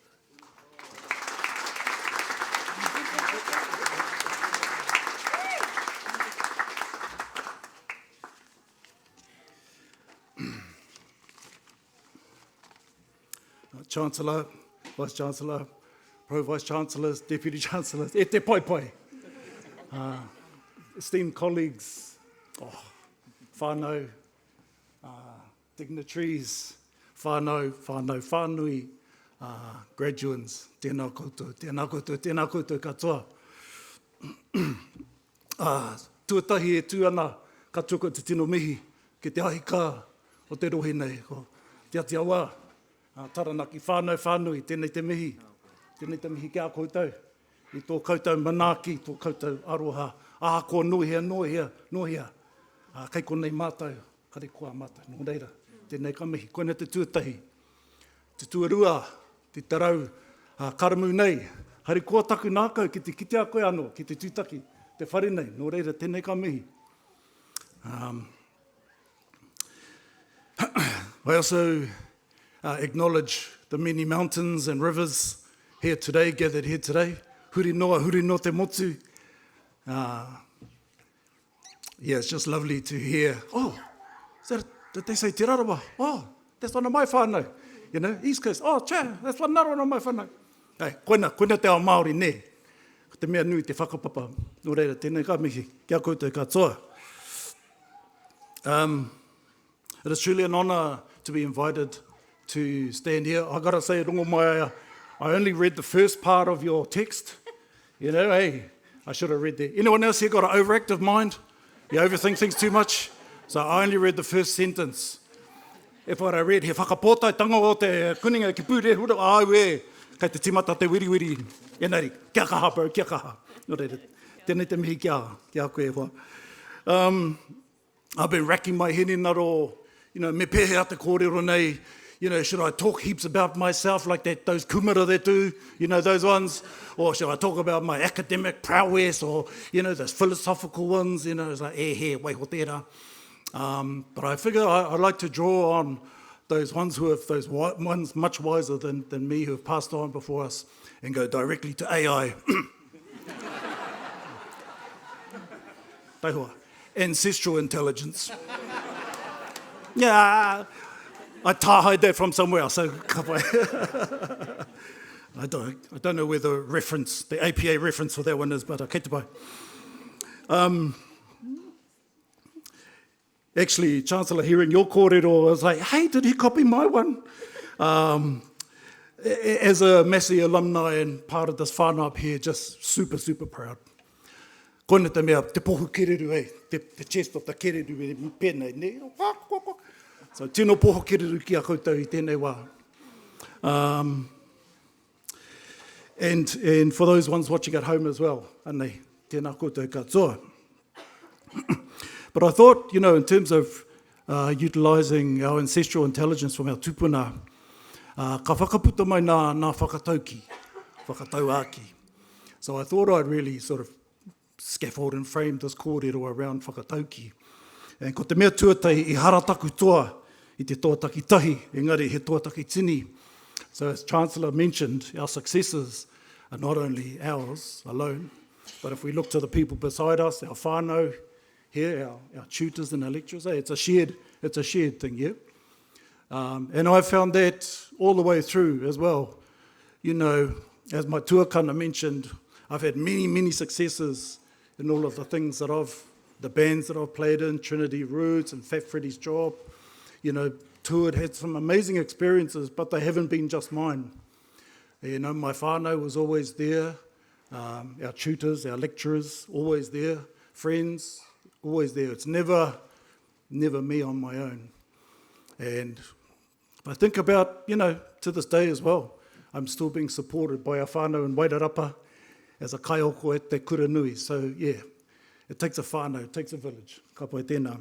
Chancellor, Vice-Chancellor, Pro-Vice-Chancellors, Deputy Chancellors, e te pai pai. Esteemed colleagues, whānau, dignitaries, whānau, whānui, graduates, tēnā koutou katoa. Tuatahi e tū ana katoa ko te tino mihi, ke te ahi kā o te rohe nei, ko te ati awa, taranaki whānui, tēnei te mihi kia koutou, i tō koutou manaaki, tō koutou aroha, ko nohia, kei konei mātou, kare kua mātou, nō reira, tēnei ka mihi, koina te tuatahi, te tuarua, te tarau, karamu nei, hari kua taku nākau ki te kite a koe anō, ki te tūtaki, te whare nei, nō reira, tēnei ka mihi. I also acknowledge the many mountains and rivers here today, gathered here today. Huri no te motu. It's just lovely to hear, did they say te rarawa? That's one of my whānau. You know, East Coast, that's one of my whānau. Hey, koina te ao Māori ne. Ko te mea nui te whakapapa. Nō reira, tēnei ka mihi, kia koutou katoa. It is truly an honour to be invited to stand here. I gotta say, rongo mai, I only read the first part of your text. You know, hey, I should have read that. Anyone else here got an overactive mind? You overthink things too much? So I only read the first sentence. If what I read, he Whakapōtaetanga o te kuninga ki pūre hura, we, kei te timata te wiriwiri. Enari, kia kaha, bro, kia kaha. No reira, tēnei te mihi kia koe hoa. I've been racking my head in naro, me pēhea te kōrero nei, should I talk heaps about myself like that, those kumara that do, those ones? Or should I talk about my academic prowess or, those philosophical ones, it's like, wai ho tērā. But I figure I'd like to draw on those ones those ones much wiser than me who have passed on before us and go directly to AI. Taihua. Ancestral intelligence. Yeah, I tahai that from somewhere else. So I don't know where the APA reference for that one is, but kei te pai. Actually, Chancellor, hearing your kōrero, I was like, hey, did he copy my one? As a Massey alumni and part of this whānau up here, just super, super proud. Koina te mea, te pohu kereru, the chest of the kereru, pēnei, ne? So, tino poho kereru ki a koutou I tēnei wā. And for those ones watching at home as well, anei, tēnā koutou katoa. But I thought, in terms of utilising our ancestral intelligence from our tupuna, ka whakaputa mai nā whakatauki, whakatauaki. So I thought I'd really sort of scaffold and frame this kōrero around whakatauki. And ko te mea tuatai I harataku toa I te tōtaki tahi, engari he tōtaki tini. So as Chancellor mentioned, our successes are not only ours alone, But if we look to the people beside us, our whānau here, our tutors and our lecturers, it's a shared thing, yeah? And I found that all the way through as well. You know, as my tuakana mentioned, I've had many, many successes in all of the things the bands that I've played in, Trinity Roots and Fat Freddy's Job, you know, toured, had some amazing experiences, but they haven't been just mine. You know, my whānau was always there, our tutors, our lecturers, always there, friends, always there. It's never me on my own. And I think about, you know, to this day as well, I'm still being supported by our whānau in Wairarapa as a kaioko at Te Kura Nui. So, yeah, it takes a whānau, it takes a village. Ka pai tēnā.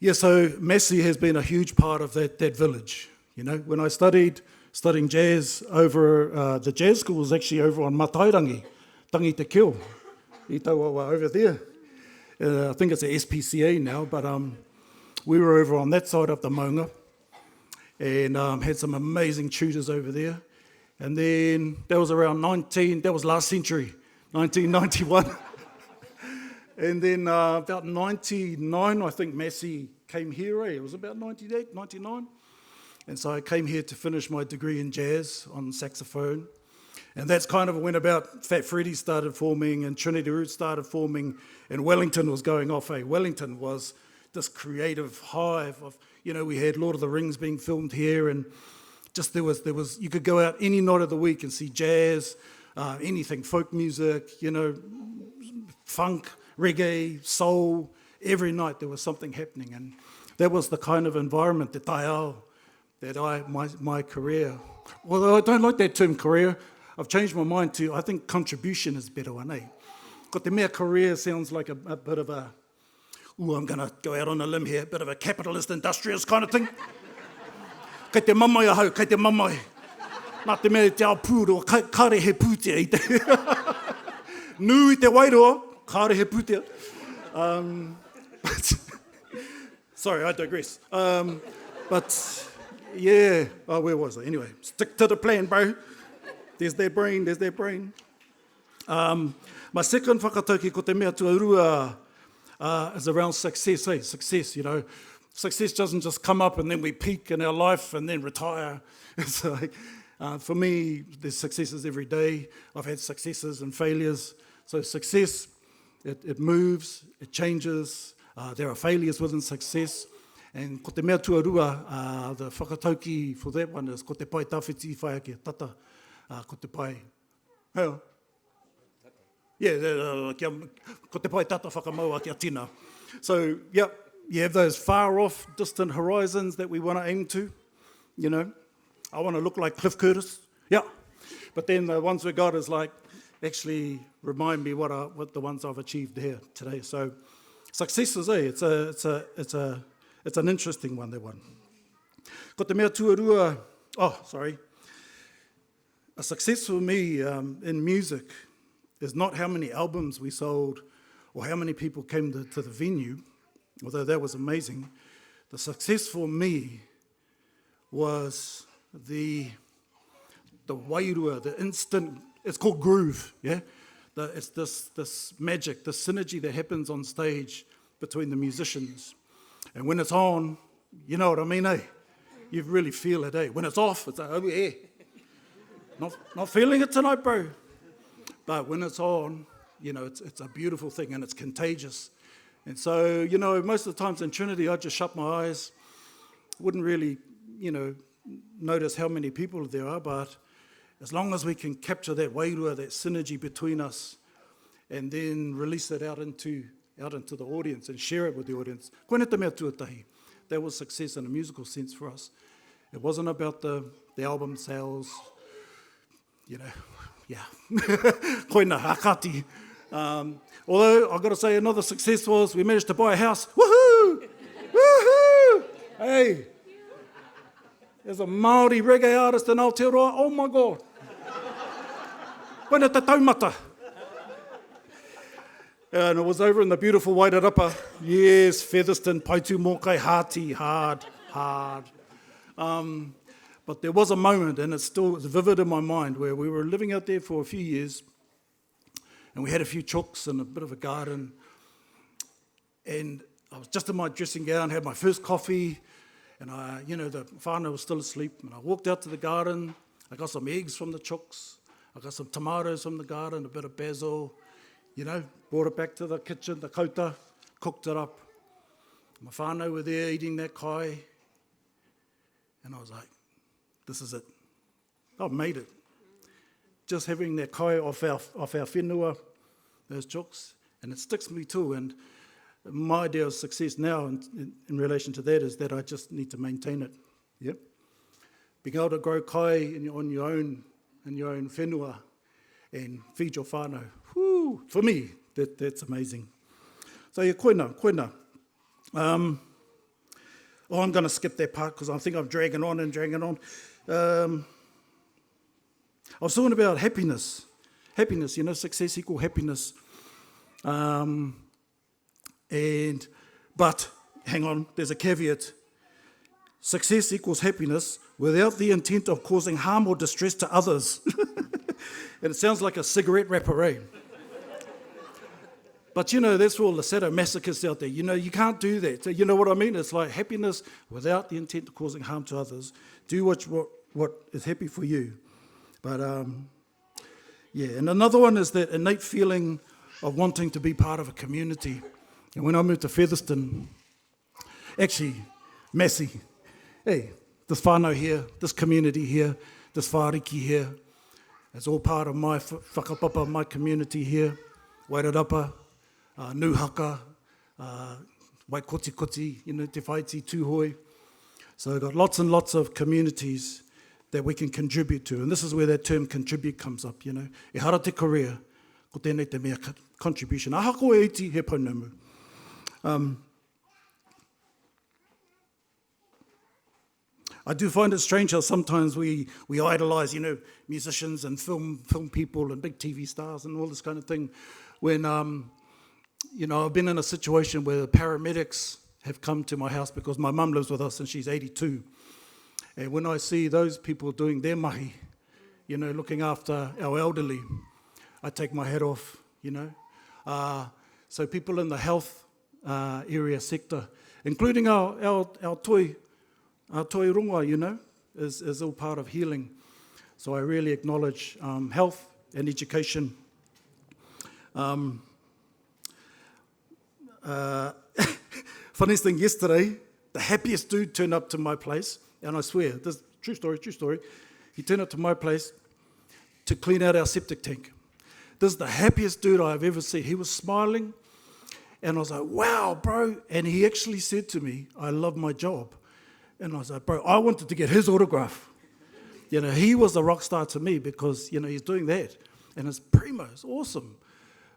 Yeah, so Massey has been a huge part of that village. You know, when I studying jazz over, the jazz school was actually over on Matairangi, Tangi Te Keo, I Tawawa over there. I think it's a SPCA now, but we were over on that side of the maunga and had some amazing tutors over there. And then that was around that was last century, 1991. And then about 99, I think Massey came here, It was about 98, 99. And so I came here to finish my degree in jazz on saxophone. And that's kind of when about Fat Freddy started forming and Trinity Roots started forming and Wellington was going off. Wellington was this creative hive of, you know, we had Lord of the Rings being filmed here and just there was you could go out any night of the week and see jazz, anything, folk music, you know, funk, reggae, soul. Every night there was something happening, and that was the kind of environment that my career, although I don't like that term career, I've changed my mind to, I think contribution is better one, eh? Ko te mea career sounds like a bit of a, I'm going to go out on a limb here, a bit of a capitalist industrialist kind of thing. Kei te mamai ahau, kei te mamai. Nā te mea te ao pūro, kāre he pūtea i te. Nui te wairoa, kāre he pūtea. Sorry, I digress. But yeah, where was I? Anyway, stick to the plan, bro. There's their brain. My second whakatauki ko te mea tuarua is around success, Success, you know. Success doesn't just come up and then we peak in our life and then retire. It's like, for me, there's successes every day. I've had successes and failures. So success, it moves, it changes. There are failures within success. And ko te mea tuarua, the whakatauki for that one is ko te pai tawhiti whai ake tata, ko te pai. Heo? Yeah, ko te pai tata whakamau ake a tina. So, yeah, you have those far off, distant horizons that we want to aim to, you know. I want to look like Cliff Curtis, yeah. But then the ones we got is like, actually remind me what the ones I've achieved here today. So, successes, it's an interesting one, that one. Ko te mea tuarua, a success for me in music is not how many albums we sold or how many people came to the venue, although that was amazing. The success for me was the wairua, the instant, it's called groove, yeah? It's this magic, this synergy that happens on stage between the musicians. And when it's on, you know what I mean, eh? You really feel it, eh? When it's off, it's like, oh yeah. Not feeling it tonight, bro. But when it's on, you know, it's a beautiful thing and it's contagious. And so, you know, most of the times in Trinity, I just shut my eyes, wouldn't really, you know, notice how many people there are, but as long as we can capture that wairua, that synergy between us, and then release it out into the audience and share it with the audience. Koine te mea tuatahi. That was success in a musical sense for us. It wasn't about the album sales, you know, yeah. Koina, hakati. Although, I've got to say, another success was we managed to buy a house. Woohoo! Woohoo! Hey, there's a Māori reggae artist in Aotearoa. Oh my God. Koina te taumata. And it was over in the beautiful Wairarapa. Yes, Featherston, Paitu Mokai, hearty, hard. But there was a moment, and it's vivid in my mind, where we were living out there for a few years, and we had a few chooks and a bit of a garden, and I was just in my dressing gown, had my first coffee, and the whānau was still asleep, and I walked out to the garden. I got some eggs from the chooks, I got some tomatoes from the garden, a bit of basil, brought it back to the kitchen, the kauta, cooked it up. My whānau were there eating that kai, and I was like, this is it. I've made it. Just having that kai off our whenua, those chooks, and it sticks me too. And my idea of success now in relation to that is that I just need to maintain it. Yep. Being able to grow kai on your own whenua and feed your whānau. Whoo, for me, that's amazing. So koina. I'm going to skip that part because I think I'm dragging on. I was talking about happiness. Happiness, success equal happiness. But, hang on, there's a caveat. Success equals happiness without the intent of causing harm or distress to others. And it sounds like a cigarette wrapper, eh? But, that's for all the sadomasochists out there. You can't do that. So, you know what I mean? It's like happiness without the intent of causing harm to others. Do what is happy for you. But, and another one is that innate feeling of wanting to be part of a community. And when I moved to Featherston, actually, Massey, hey, this whānau here, this community here, this whāriki here, it's all part of my whakapapa, my community here, Wairarapa, Nuhaka, Waikoti, Te Whaiti, Tūhoi. So we've got lots and lots of communities that we can contribute to. And this is where that term contribute comes up, E hara te korea, ko tēnei te mea contribution. Aha koe iti he pounamu. I do find it strange how sometimes we idolise, musicians and film people and big TV stars and all this kind of thing. When, I've been in a situation where the paramedics have come to my house because my mum lives with us and she's 82. And when I see those people doing their mahi, looking after our elderly, I take my hat off, So people in the health area sector, including our toi runga, is all part of healing. So I really acknowledge health and education. Funniest thing, yesterday, the happiest dude turned up to my place, and I swear, this is true story. He turned up to my place to clean out our septic tank. This is the happiest dude I've ever seen. He was smiling, and I was like, wow, bro. And he actually said to me, I love my job. And I was like, bro, I wanted to get his autograph. He was a rock star to me because, he's doing that. And it's primo, it's awesome.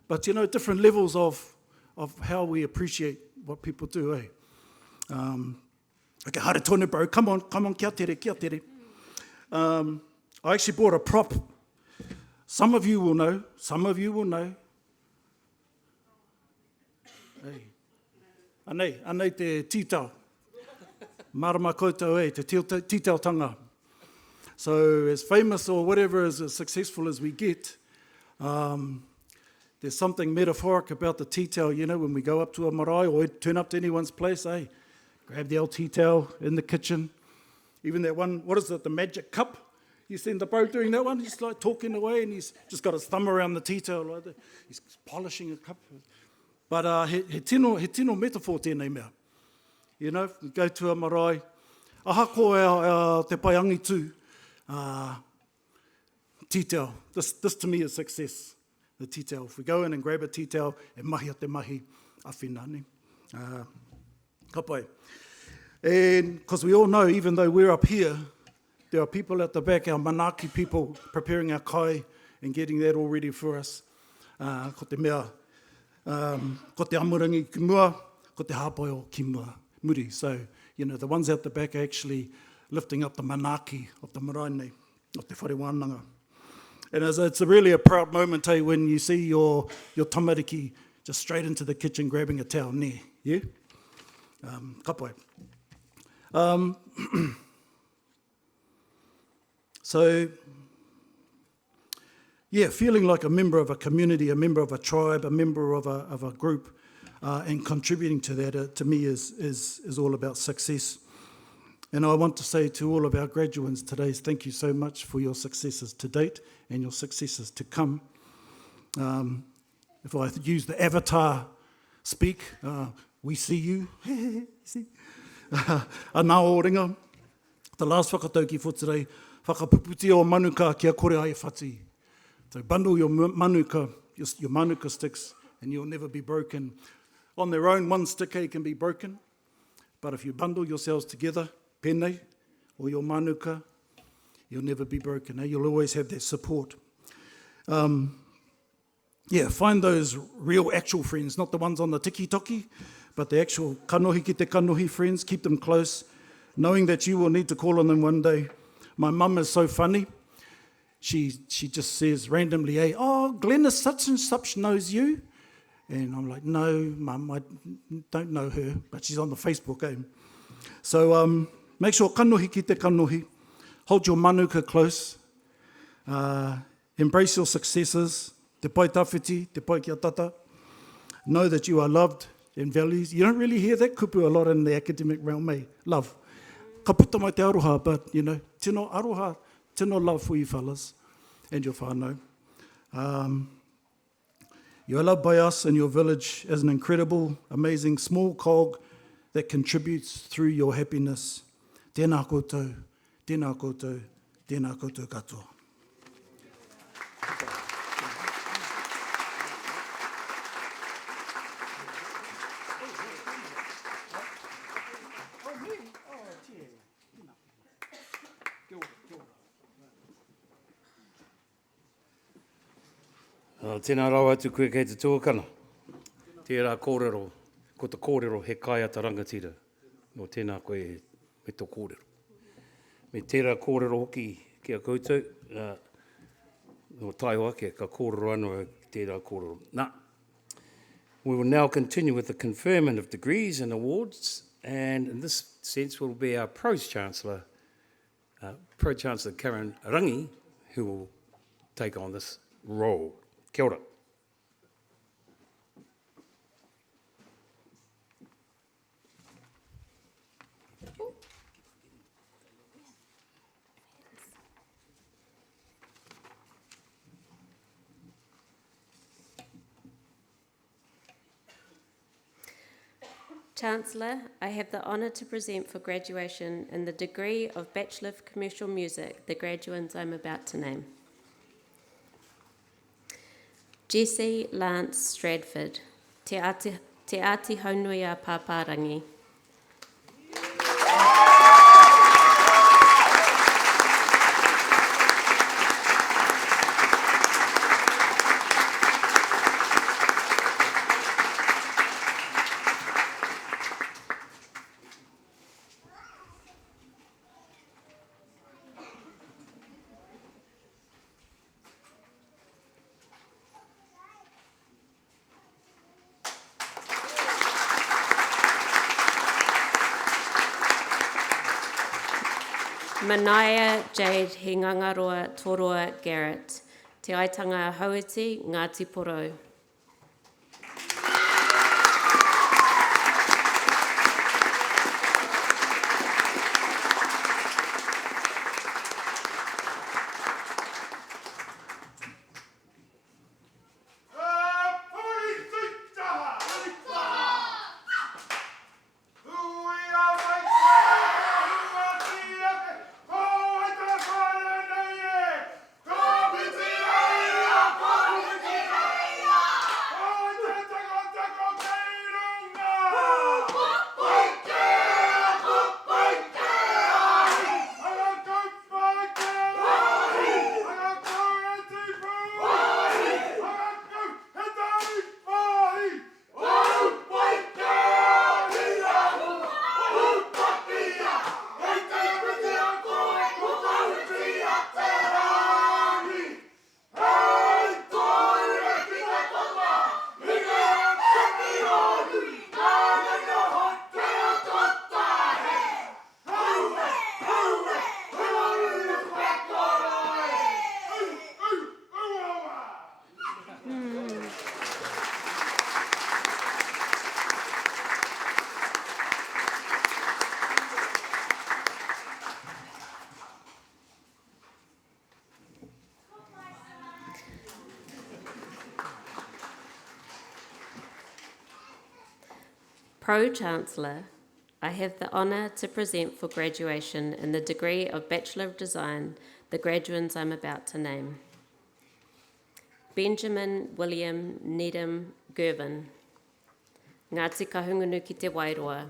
But, different levels of how we appreciate what people do, eh? Okay, hara tonu, bro. Come on, kia tere. I actually bought a prop. Some of you will know. Hey. Anei te titao. Marama koutou te titao tanga. So as famous or whatever, as successful as we get, there's something metaphoric about the tea towel, when we go up to a marae or turn up to anyone's place, grab the old tea towel in the kitchen. Even that one, what is it, the magic cup? You seen the bro doing that one? He's like talking away and he's just got his thumb around the tea towel like that. He's polishing a cup. But he tino metaphor tēnei mea. We go to a marae. Aha ko te paiangi tū, tea towel. This to me is success. The tea towel. If we go in and grab a tea towel e mahi a te mahi, a whenane. Ka pai. And because we all know, even though we're up here, there are people at the back, our manaki people, preparing our kai and getting that all ready for us. Ko te mea, ko te amurangi ki mua, ko te hāpoio ki mua, muri. So, the ones out the back are actually lifting up the manaki of the marae, of te whare wānanga. And it's really a proud moment, when you see your tamariki just straight into the kitchen grabbing a towel, ne, yeah? Ka pai. So, yeah, feeling like a member of a community, a member of a tribe, a member of a group, and contributing to that, to me, is all about success. And I want to say to all of our graduates today, thank you so much for your successes to date and your successes to come. If I use the avatar speak, we see you. See? Anā o ringa, the last whakatauki for today, whakapuputi o manuka kia kore ai whati. So bundle your manuka, your manuka sticks, and you'll never be broken. On their own, one stick can be broken, but if you bundle yourselves together, pēnei, or your manuka, you'll never be broken. You'll always have that support. Yeah, find those real, actual friends, not the ones on the tiki-toki, but the actual kanohi ki te kanohi friends. Keep them close, knowing that you will need to call on them one day. My mum is so funny. She just says randomly, hey, oh, Glennis such and such knows you. And I'm like, no, Mum, I don't know her, but she's on the Facebook, eh? So make sure kanohi ki te kanohi, hold your manuka close, embrace your successes, te pai tawhiti, te pai kia tata. Know that you are loved and valued. You don't really hear that kupu a lot in the academic realm, eh? Love. Ka puta mai te aroha, but, you know, tino aroha, tino love for you fellas and your whānau. You are loved by us and your village as an incredible, amazing small cog that contributes through your happiness. Tēnā koutou, tēnā koutou, tēnā koutou katoa. Tēnā rau atu koe kei te tuakana. Tērā kōrero, ko te kōrero he kaiata rangatira. No tēnā koe me tō kōrero. Me tērā kōrero hoki kia koutou, no taiwa ke ka kōrero anō tērā kōrero. Nā, we will now continue with the conferment of degrees and awards, and in this sense will be our Pro-Chancellor, Pro-Chancellor Karen Rangi, who will take on this role. Kia ora. Chancellor, I have the honour to present for graduation in the degree of Bachelor of Commercial Music the graduates I'm about to name. Jesse Lance Stradford, Te Ati Haunui a Pāpārangi. Manaya Jade Hingangaroa Toroa Garrett, Te Aitanga Hauiti Ngāti Porou. Pro-Chancellor, I have the honour to present for graduation in the degree of Bachelor of Design the graduands I'm about to name. Benjamin William Needham Gervin. Ngāti kahungunu ki te Wairoa.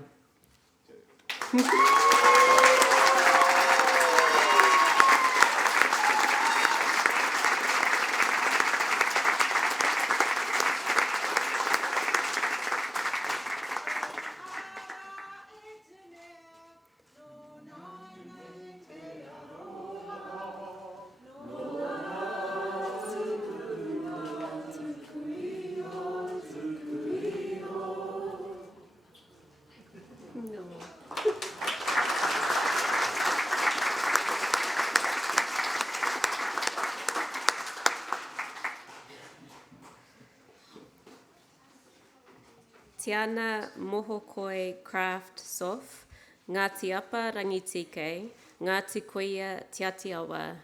Tiana Mohokoi Craft Sof, Ngāti Apa Rangitike, Ngāti Kuia Tiatiawa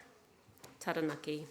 Taranaki.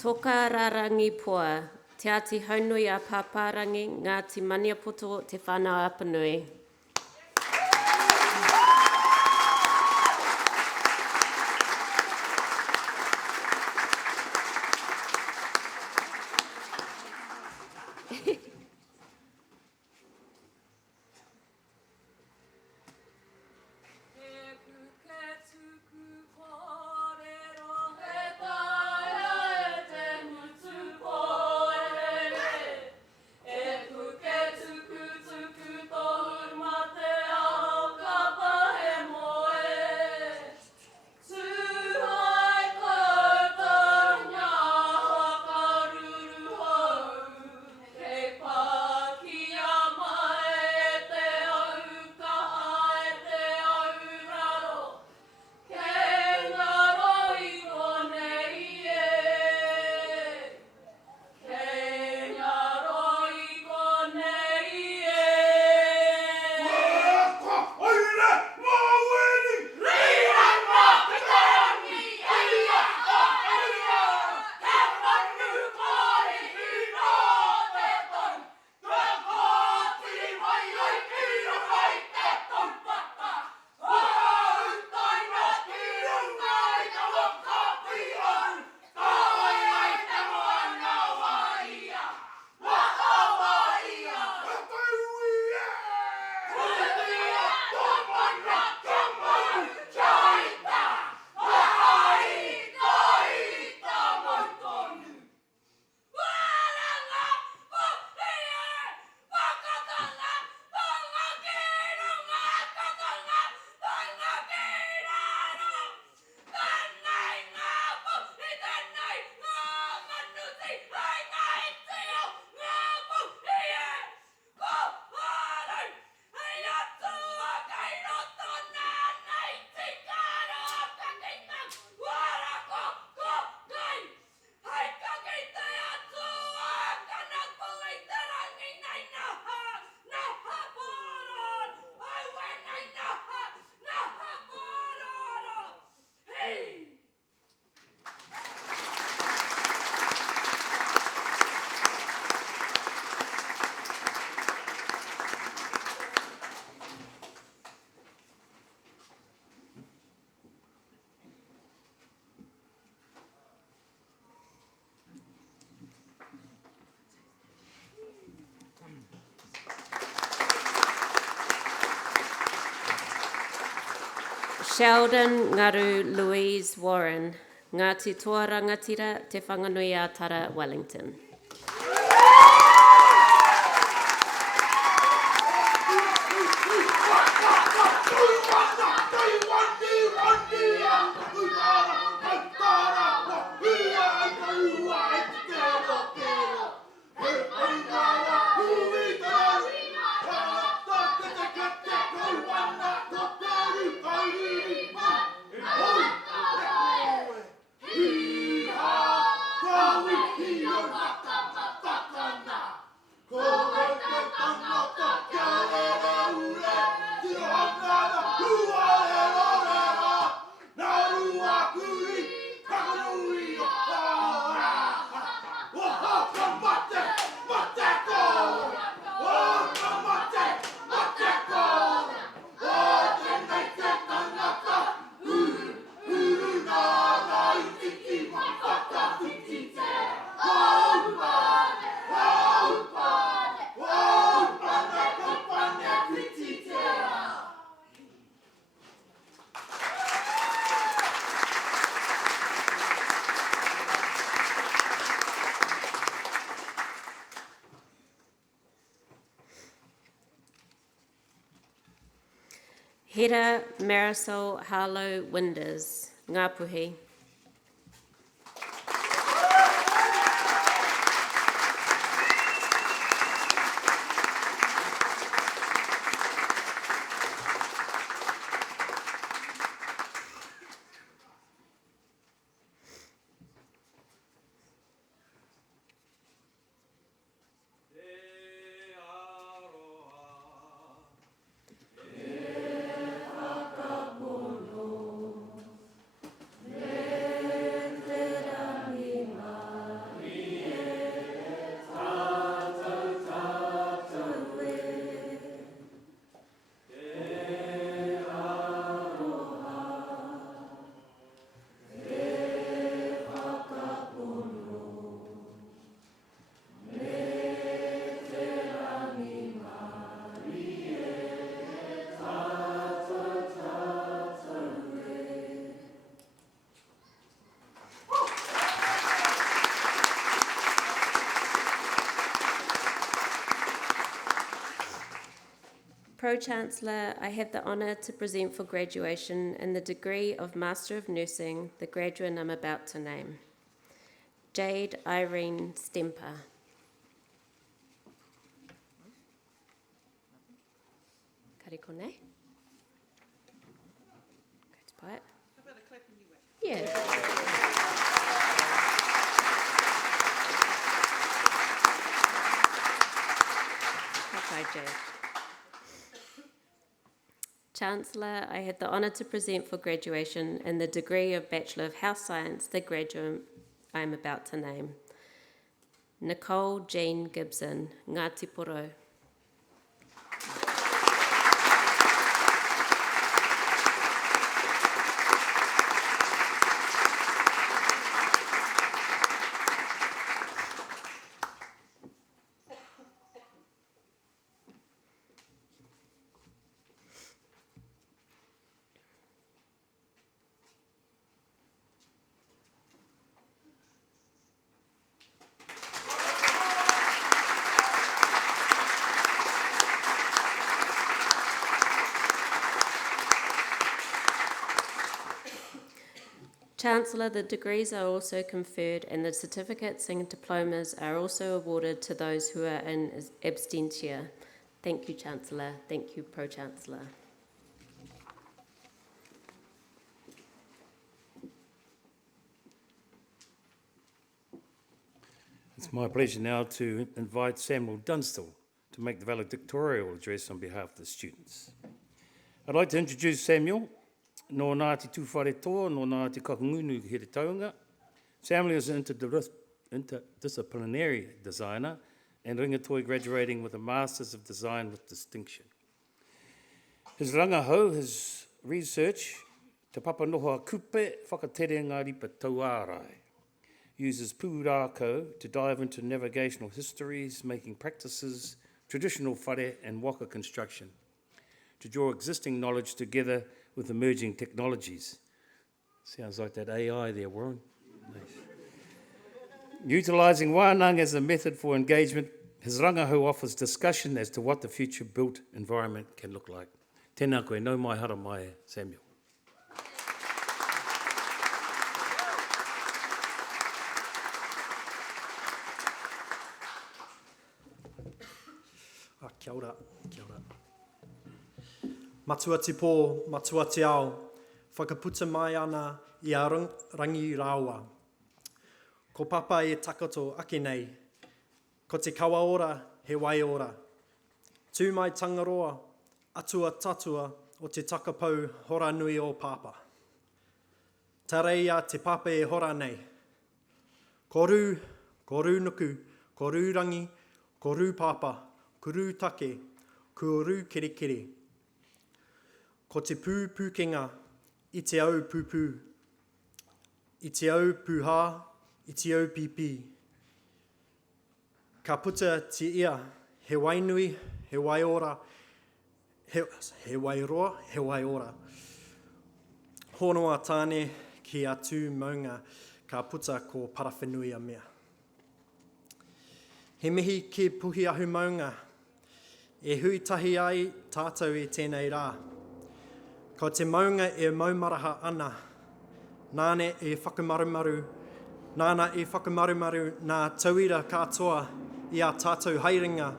Toka rarangi poa, te ati haunui a pāpārangi, Ngāti Maniapoto te whānau apanui. Sheldon Ngaru Louise Warren, Ngāti Toa Rangatira Te Whanganui a Tara Wellington. Hera Marisol Harlow Winders, Ngāpuhi. Pro-Chancellor, I have the honour to present for graduation in the degree of Master of Nursing the graduate I'm about to name. Jade Irene Stemper. Kare kone? Go to pipe. How about a clap anyway? Yeah. Hi, Jade. Chancellor, I had the honour to present for graduation in the degree of Bachelor of Health Science the graduate I am about to name. Nicole Jean Gibson, Ngāti Porou. Chancellor, the degrees are also conferred and the certificates and diplomas are also awarded to those who are in absentia. Thank you, Chancellor. Thank you, Pro-Chancellor. It's my pleasure now to invite Samuel Dunstall to make the valedictorial address on behalf of the students. I'd like to introduce Samuel. No Ngāti Tūwharetoa, no Ngāti Kakangunu Here Taunga. Samuel is an interdisciplinary designer and ringatoi graduating with a Masters of Design with distinction. His rangahau, his research, Te Papa Nohoa Kupe, Whakatere Ngā Ripa Tauārai, uses pūrākau to dive into navigational histories, making practices, traditional whare and waka construction, to draw existing knowledge together with emerging technologies. Sounds like that AI there, Warren. Nice. Utilising wānanga as a method for engagement, his rangahau offers discussion as to what the future built environment can look like. Tēnā koe, nau mai hara mai, Samuel. Kia ora, kia ora. Matua te pō, matua te ao, whakaputa mai ana I a rangi rāua. Ko papa e takato ake nei, ko te kawa ora, he wai ora. Tū mai tangaroa, atua tatua o te takapau hora nui o papa. Tareia te papa e hora nei. Ko rū nuku, ko rū rangi, ko rū papa, ko rū take, ko rū kerekere. Ko te pū pūkenga, I te au pūpū, I te au pūhā, I te au pipi. Ka puta te ia, he wainui, he wai ora, he wai roa, he wai ora. Honoa tāne ki a tū maunga, ka puta ko parawhenui mea. He mihi ki puhi ahu maunga, e hui tahi ai tātou I tēnei rā. Ko te maunga e maumaraha ana, nāne e whakamarumaru, nāna e whakamarumaru nā tauira katoa i a tātou haerenga,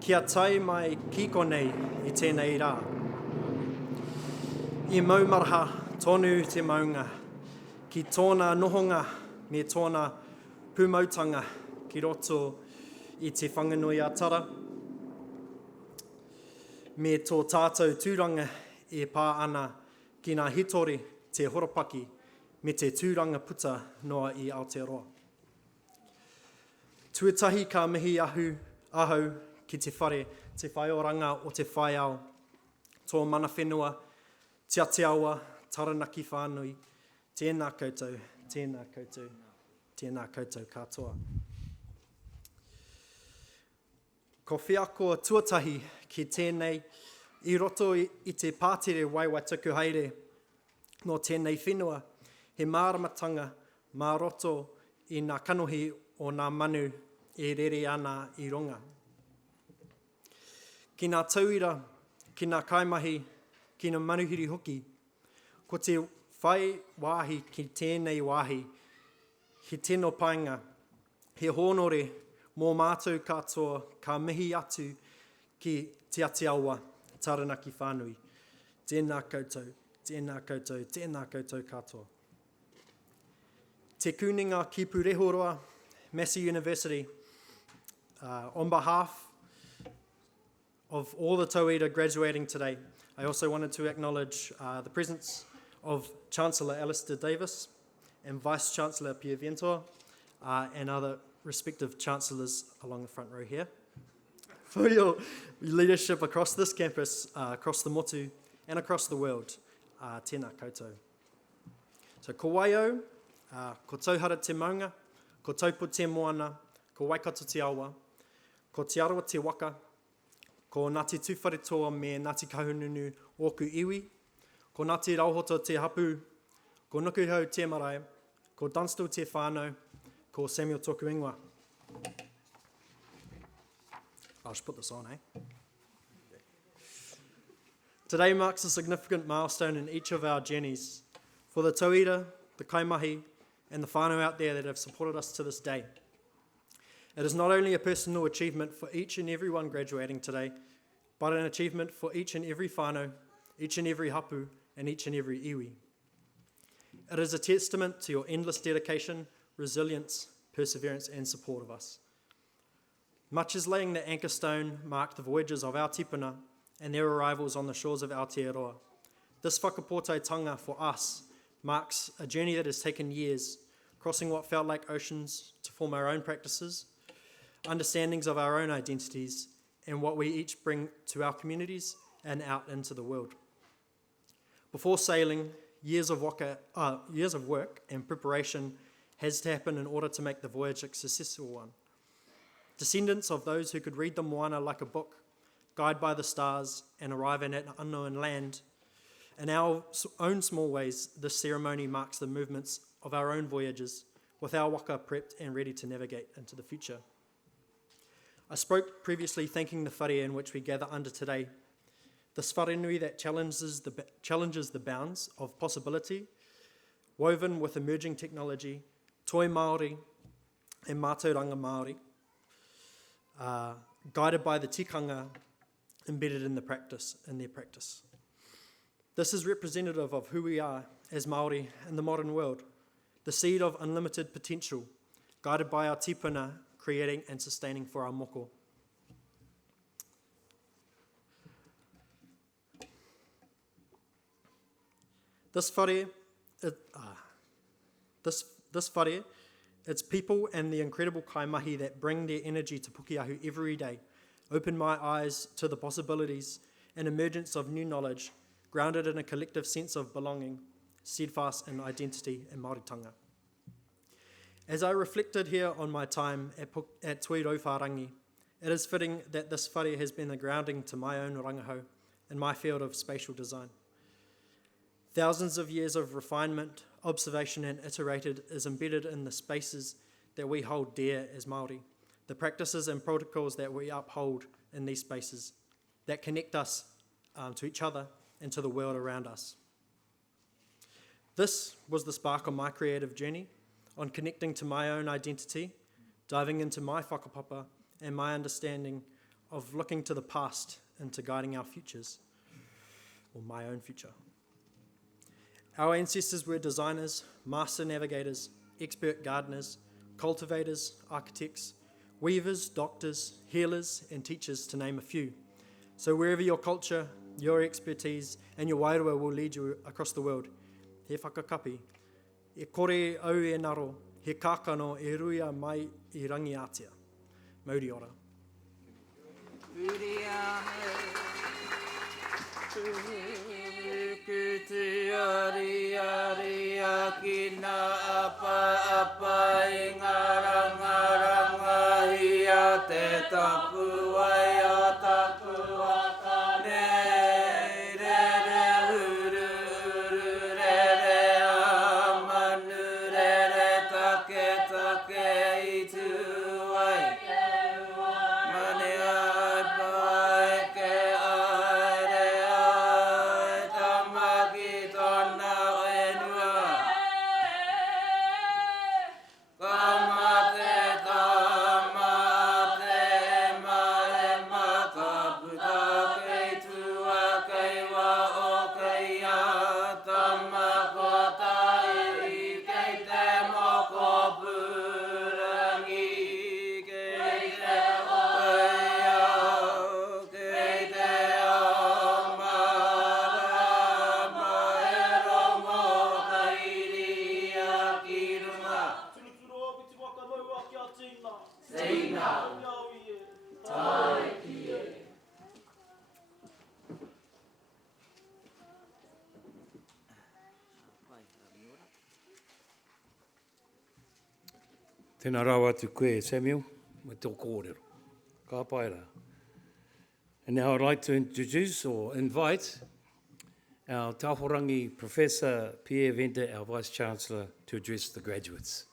kia tai mai kiko nei i tēnei rā. I maumaraha tonu te maunga, ki tōna nohonga me tōna pumautanga ki roto i te whanganui atara, me tō tātou tūranga e pā ana ki ngā hitori te horopaki me te tūranga puta noa i Aotearoa. Tuatahi ka mihi ahau ki te whare, te whaioranga o te whaiao, tō mana whenua, tia te awa, taranaki whānui, tēnā koutou, tēnā koutou, tēnā koutou katoa. Ko whiakoa tuatahi ki tēnei, i roto i te pātere waiwai tuku haere no tēnei whenua, he māramatanga mā roto i ngā kanohi o ngā manu e rere ana i runga. Ki ngā tauira, ki ngā kaimahi, ki ngā manuhiri hoki, ko te whai wāhi ki tēnei wāhi, he tēno painga, he hōnore mō mātou katoa ka mihi atu ki te ati awa, taranaki whānui. Tēnā koutou, tēnā koutou, tēnā koutou katoa. Te kūninga ki Pūrehoroa, Massey University, on behalf of all the tauira graduating today, I also wanted to acknowledge the presence of Chancellor Alistair Davis and Vice Chancellor Pia Vientor and other respective chancellors along the front row here, for your leadership across this campus, across the motu, and across the world. Tēnā koutou. So ko waio, ko tauhara te maunga, ko taupu te moana, ko waikato te awa, ko te arawa te waka, ko Ngāti Tūwharetoa me Ngāti Kahungunu Oku Iwi, ko Ngāti Rauhoto te hapu, ko Nukuhau te marae, ko Dunstall te whānau, ko Samuel Toku Ingoa. I'll just put this on, eh? Today marks a significant milestone in each of our journeys for the tauira, the kaimahi, and the whānau out there that have supported us to this day. It is not only a personal achievement for each and every one graduating today, but an achievement for each and every whānau, each and every hapu, and each and every iwi. It is a testament to your endless dedication, resilience, perseverance, and support of us. Much as laying the anchor stone marked the voyages of our tipuna and their arrivals on the shores of Aotearoa, this Whakapōtaetanga for us marks a journey that has taken years, crossing what felt like oceans to form our own practices, understandings of our own identities, and what we each bring to our communities and out into the world. Before sailing, years of work and preparation has to happen in order to make the voyage a successful one. Descendants of those who could read the moana like a book, guide by the stars, and arrive in an unknown land. In our own small ways, this ceremony marks the movements of our own voyages, with our waka prepped and ready to navigate into the future. I spoke previously thanking the whare in which we gather under today, this wharenui that challenges the bounds of possibility, woven with emerging technology, toi Māori and mātauranga Māori, guided by the tikanga embedded in their practice. This is representative of who we are as Māori in the modern world, the seed of unlimited potential, guided by our tipuna, creating and sustaining for our moko. This whare, its people and the incredible kaimahi that bring their energy to Pukeahu every day, open my eyes to the possibilities and emergence of new knowledge, grounded in a collective sense of belonging, steadfast in identity and Māoritanga. As I reflected here on my time at Tui Rauwharangi, it is fitting that this whare has been a grounding to my own rangahau in my field of spatial design. Thousands of years of refinement, observation and iterated is embedded in the spaces that we hold dear as Māori, the practices and protocols that we uphold in these spaces that connect us to each other and to the world around us. This was the spark on my creative journey, on connecting to my own identity, diving into my whakapapa and my understanding of looking to the past into guiding our futures, or my own future. Our ancestors were designers, master navigators, expert gardeners, cultivators, architects, weavers, doctors, healers, and teachers, to name a few. So wherever your culture, your expertise, and your wairua will lead you across the world, he whakakapi, e kore au e naro, he kākano e ruia mai I rangiatia. Mauri ora. Kuti ari ari akina apa I ngara hia te tapu ai o tapu akane re uru re amanu re take I tu ai mani ai pai ke ai re ai tamaki tona enua tamate kaputa kei tua kei wa o kei a tamakota I kei te moko purangi kei te kei te marama e rongo kairia ki runga. Turuturo o piti whakamaua ki a tīna. Tīna. Iau I e. Tai ki e. Tēnā rau atu koe, Samuel, me tō kōrero. Ka pai rā. And now I'd like to introduce or invite our Tahorangi Professor Pierre Venter, our Vice Chancellor, to address the graduates.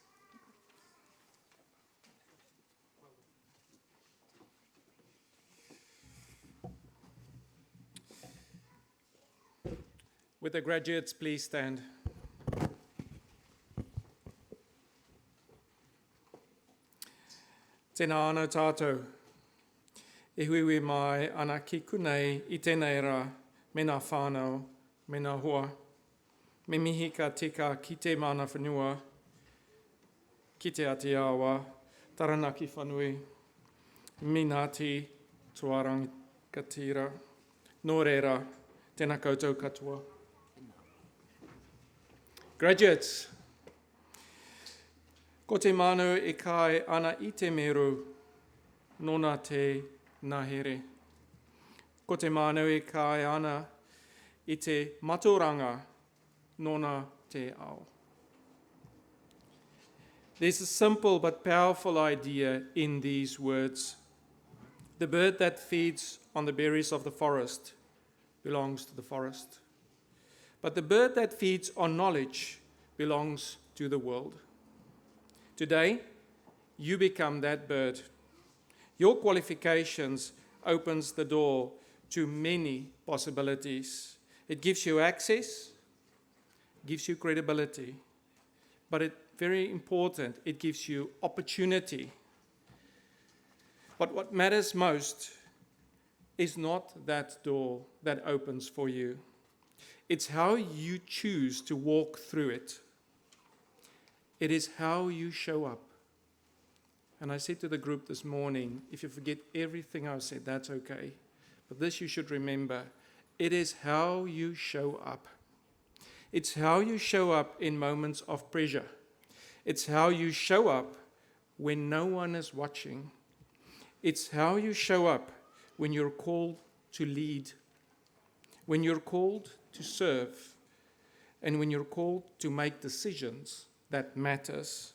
Would the graduates please stand? Tēnā anō tātou. E huiwi mai ana ki kunei I tēnei rā, mena whānau, mena hoa. Me mihi ka tika ki te mana whanua, ki te ati awa, taranaki whanui, minati tuarangi katira, nō reira, tēnā koutou katoa. Graduates, ko te manu e kai ana I te meru, nona te nahere. Ko te manu e kai ana I te matoranga, nona te ao. There's a simple but powerful idea in these words. The bird that feeds on the berries of the forest belongs to the forest. But the bird that feeds on knowledge belongs to the world. Today, you become that bird. Your qualifications opens the door to many possibilities. It gives you access, gives you credibility, but very important, it gives you opportunity. But what matters most is not that door that opens for you. It's how you choose to walk through it. It is how you show up. And I said to the group this morning, if you forget everything I've said, that's okay. But this you should remember. It is how you show up. It's how you show up in moments of pressure. It's how you show up when no one is watching. It's how you show up when you're called to lead, when you're called to serve, and when you're called to make decisions that matters.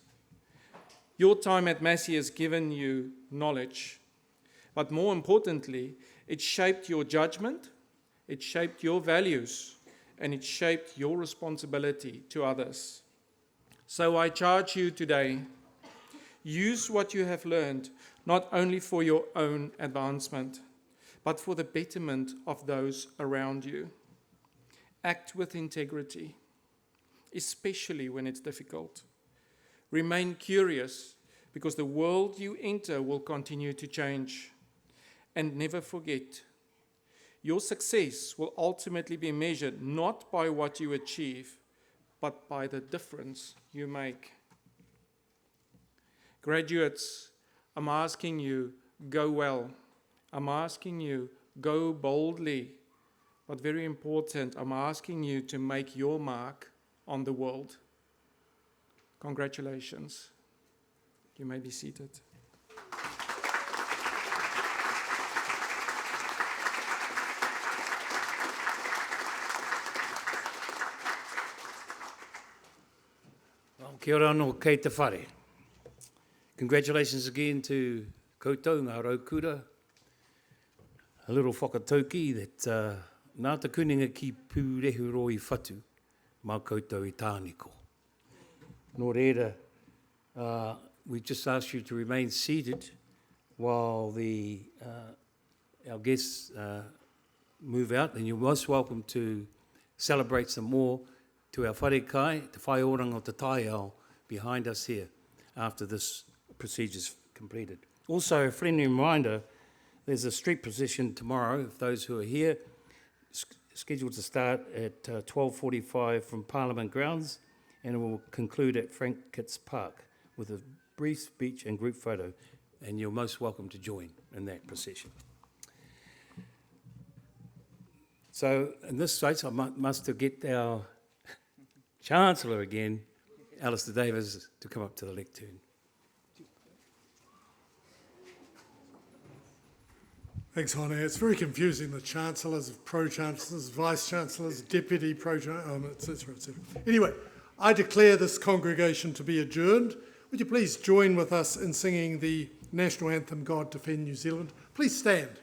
Your time at Massey has given you knowledge, but more importantly, it shaped your judgment, it shaped your values, and it shaped your responsibility to others. So I charge you today, use what you have learned, not only for your own advancement, but for the betterment of those around you. Act with integrity, especially when it's difficult. Remain curious, because the world you enter will continue to change. And never forget, your success will ultimately be measured not by what you achieve, but by the difference you make. Graduates, I'm asking you, go well. I'm asking you, go boldly. But very important, I'm asking you to make your mark on the world. Congratulations. You may be seated. Well, kia ora anō kei te whare. Congratulations again to koutou ngā raukura. A little whakatauki that nā te kuninga ki pūrehu roi whatu, mā koutou I tāniko. Nō reira, we just ask you to remain seated while our guests move out, and you're most welcome to celebrate some more to our whare kai, te whai oranga o te taiao behind us here after this procedure's completed. Also, a friendly reminder, there's a street procession tomorrow, if those who are here, scheduled to start at 12:45 from Parliament Grounds, and it will conclude at Frank Kitts Park with a brief speech and group photo, and you're most welcome to join in that procession. So in this space, I must get our Chancellor again, Alistair Davis, to come up to the lectern. Thanks, Hone. It's very confusing, the chancellors, pro-chancellors, vice-chancellors, deputy pro-chancellors, etc., etc. Anyway, I declare this congregation to be adjourned. Would you please join with us in singing the national anthem, God Defend New Zealand? Please stand.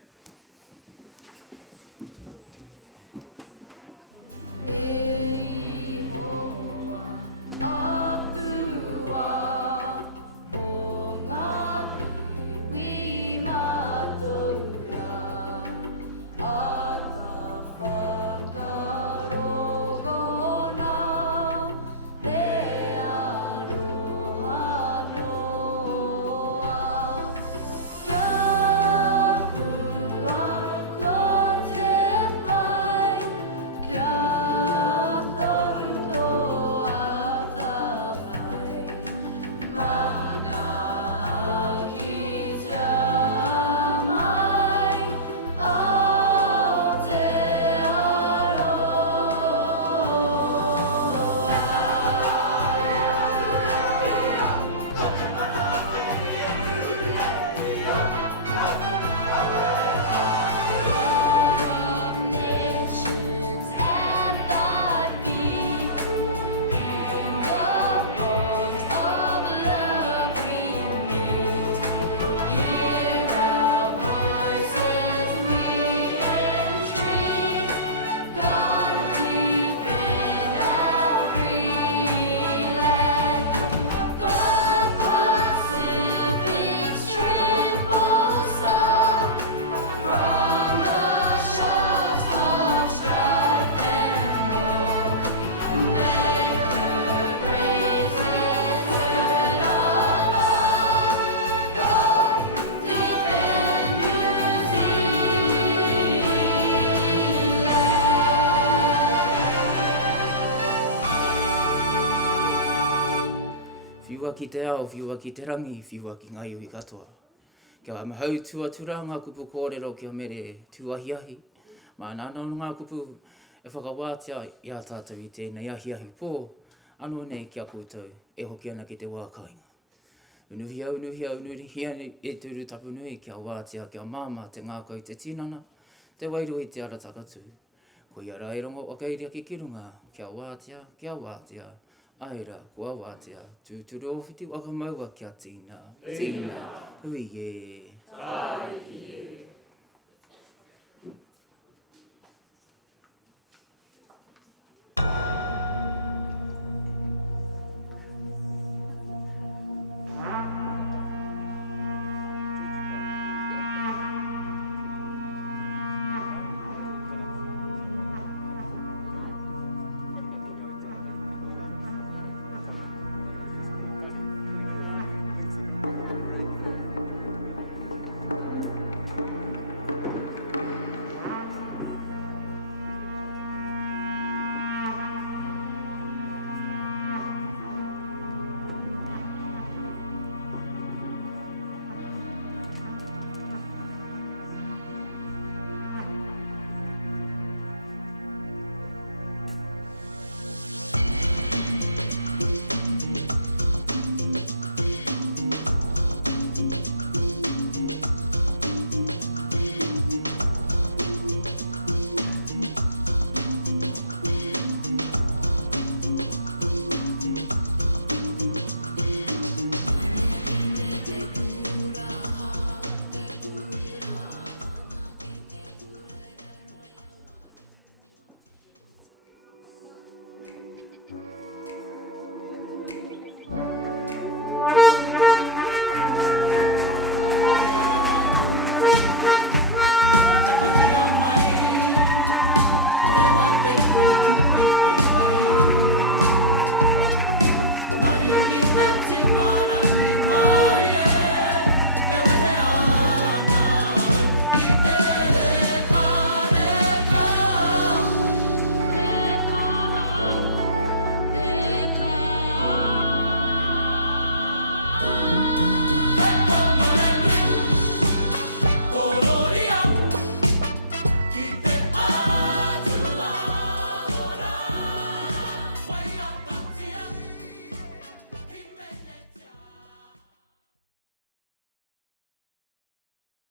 Ki te ao, whiua ki te rangi, whiua ki ngai ui katoa. Kia wha mahau tuatura ngā kupu kōrero kia mere tuahiahi. Mā nāna ngā kupu e whakawātia i a tātou I tēnei ahiahi pō. Anō nei kia koutou e hoki ana ki te wākainga. Unuhia e turu tapu nui kia wātia kia māma te ngākau te tinana, te wairo I te ara takatu. Ko ia rai rongo o keiria ki kirunga, kia wātia, aira, kua wātia, tūturu o whiti wakamaua kia tīna, hui e. Tai ki e.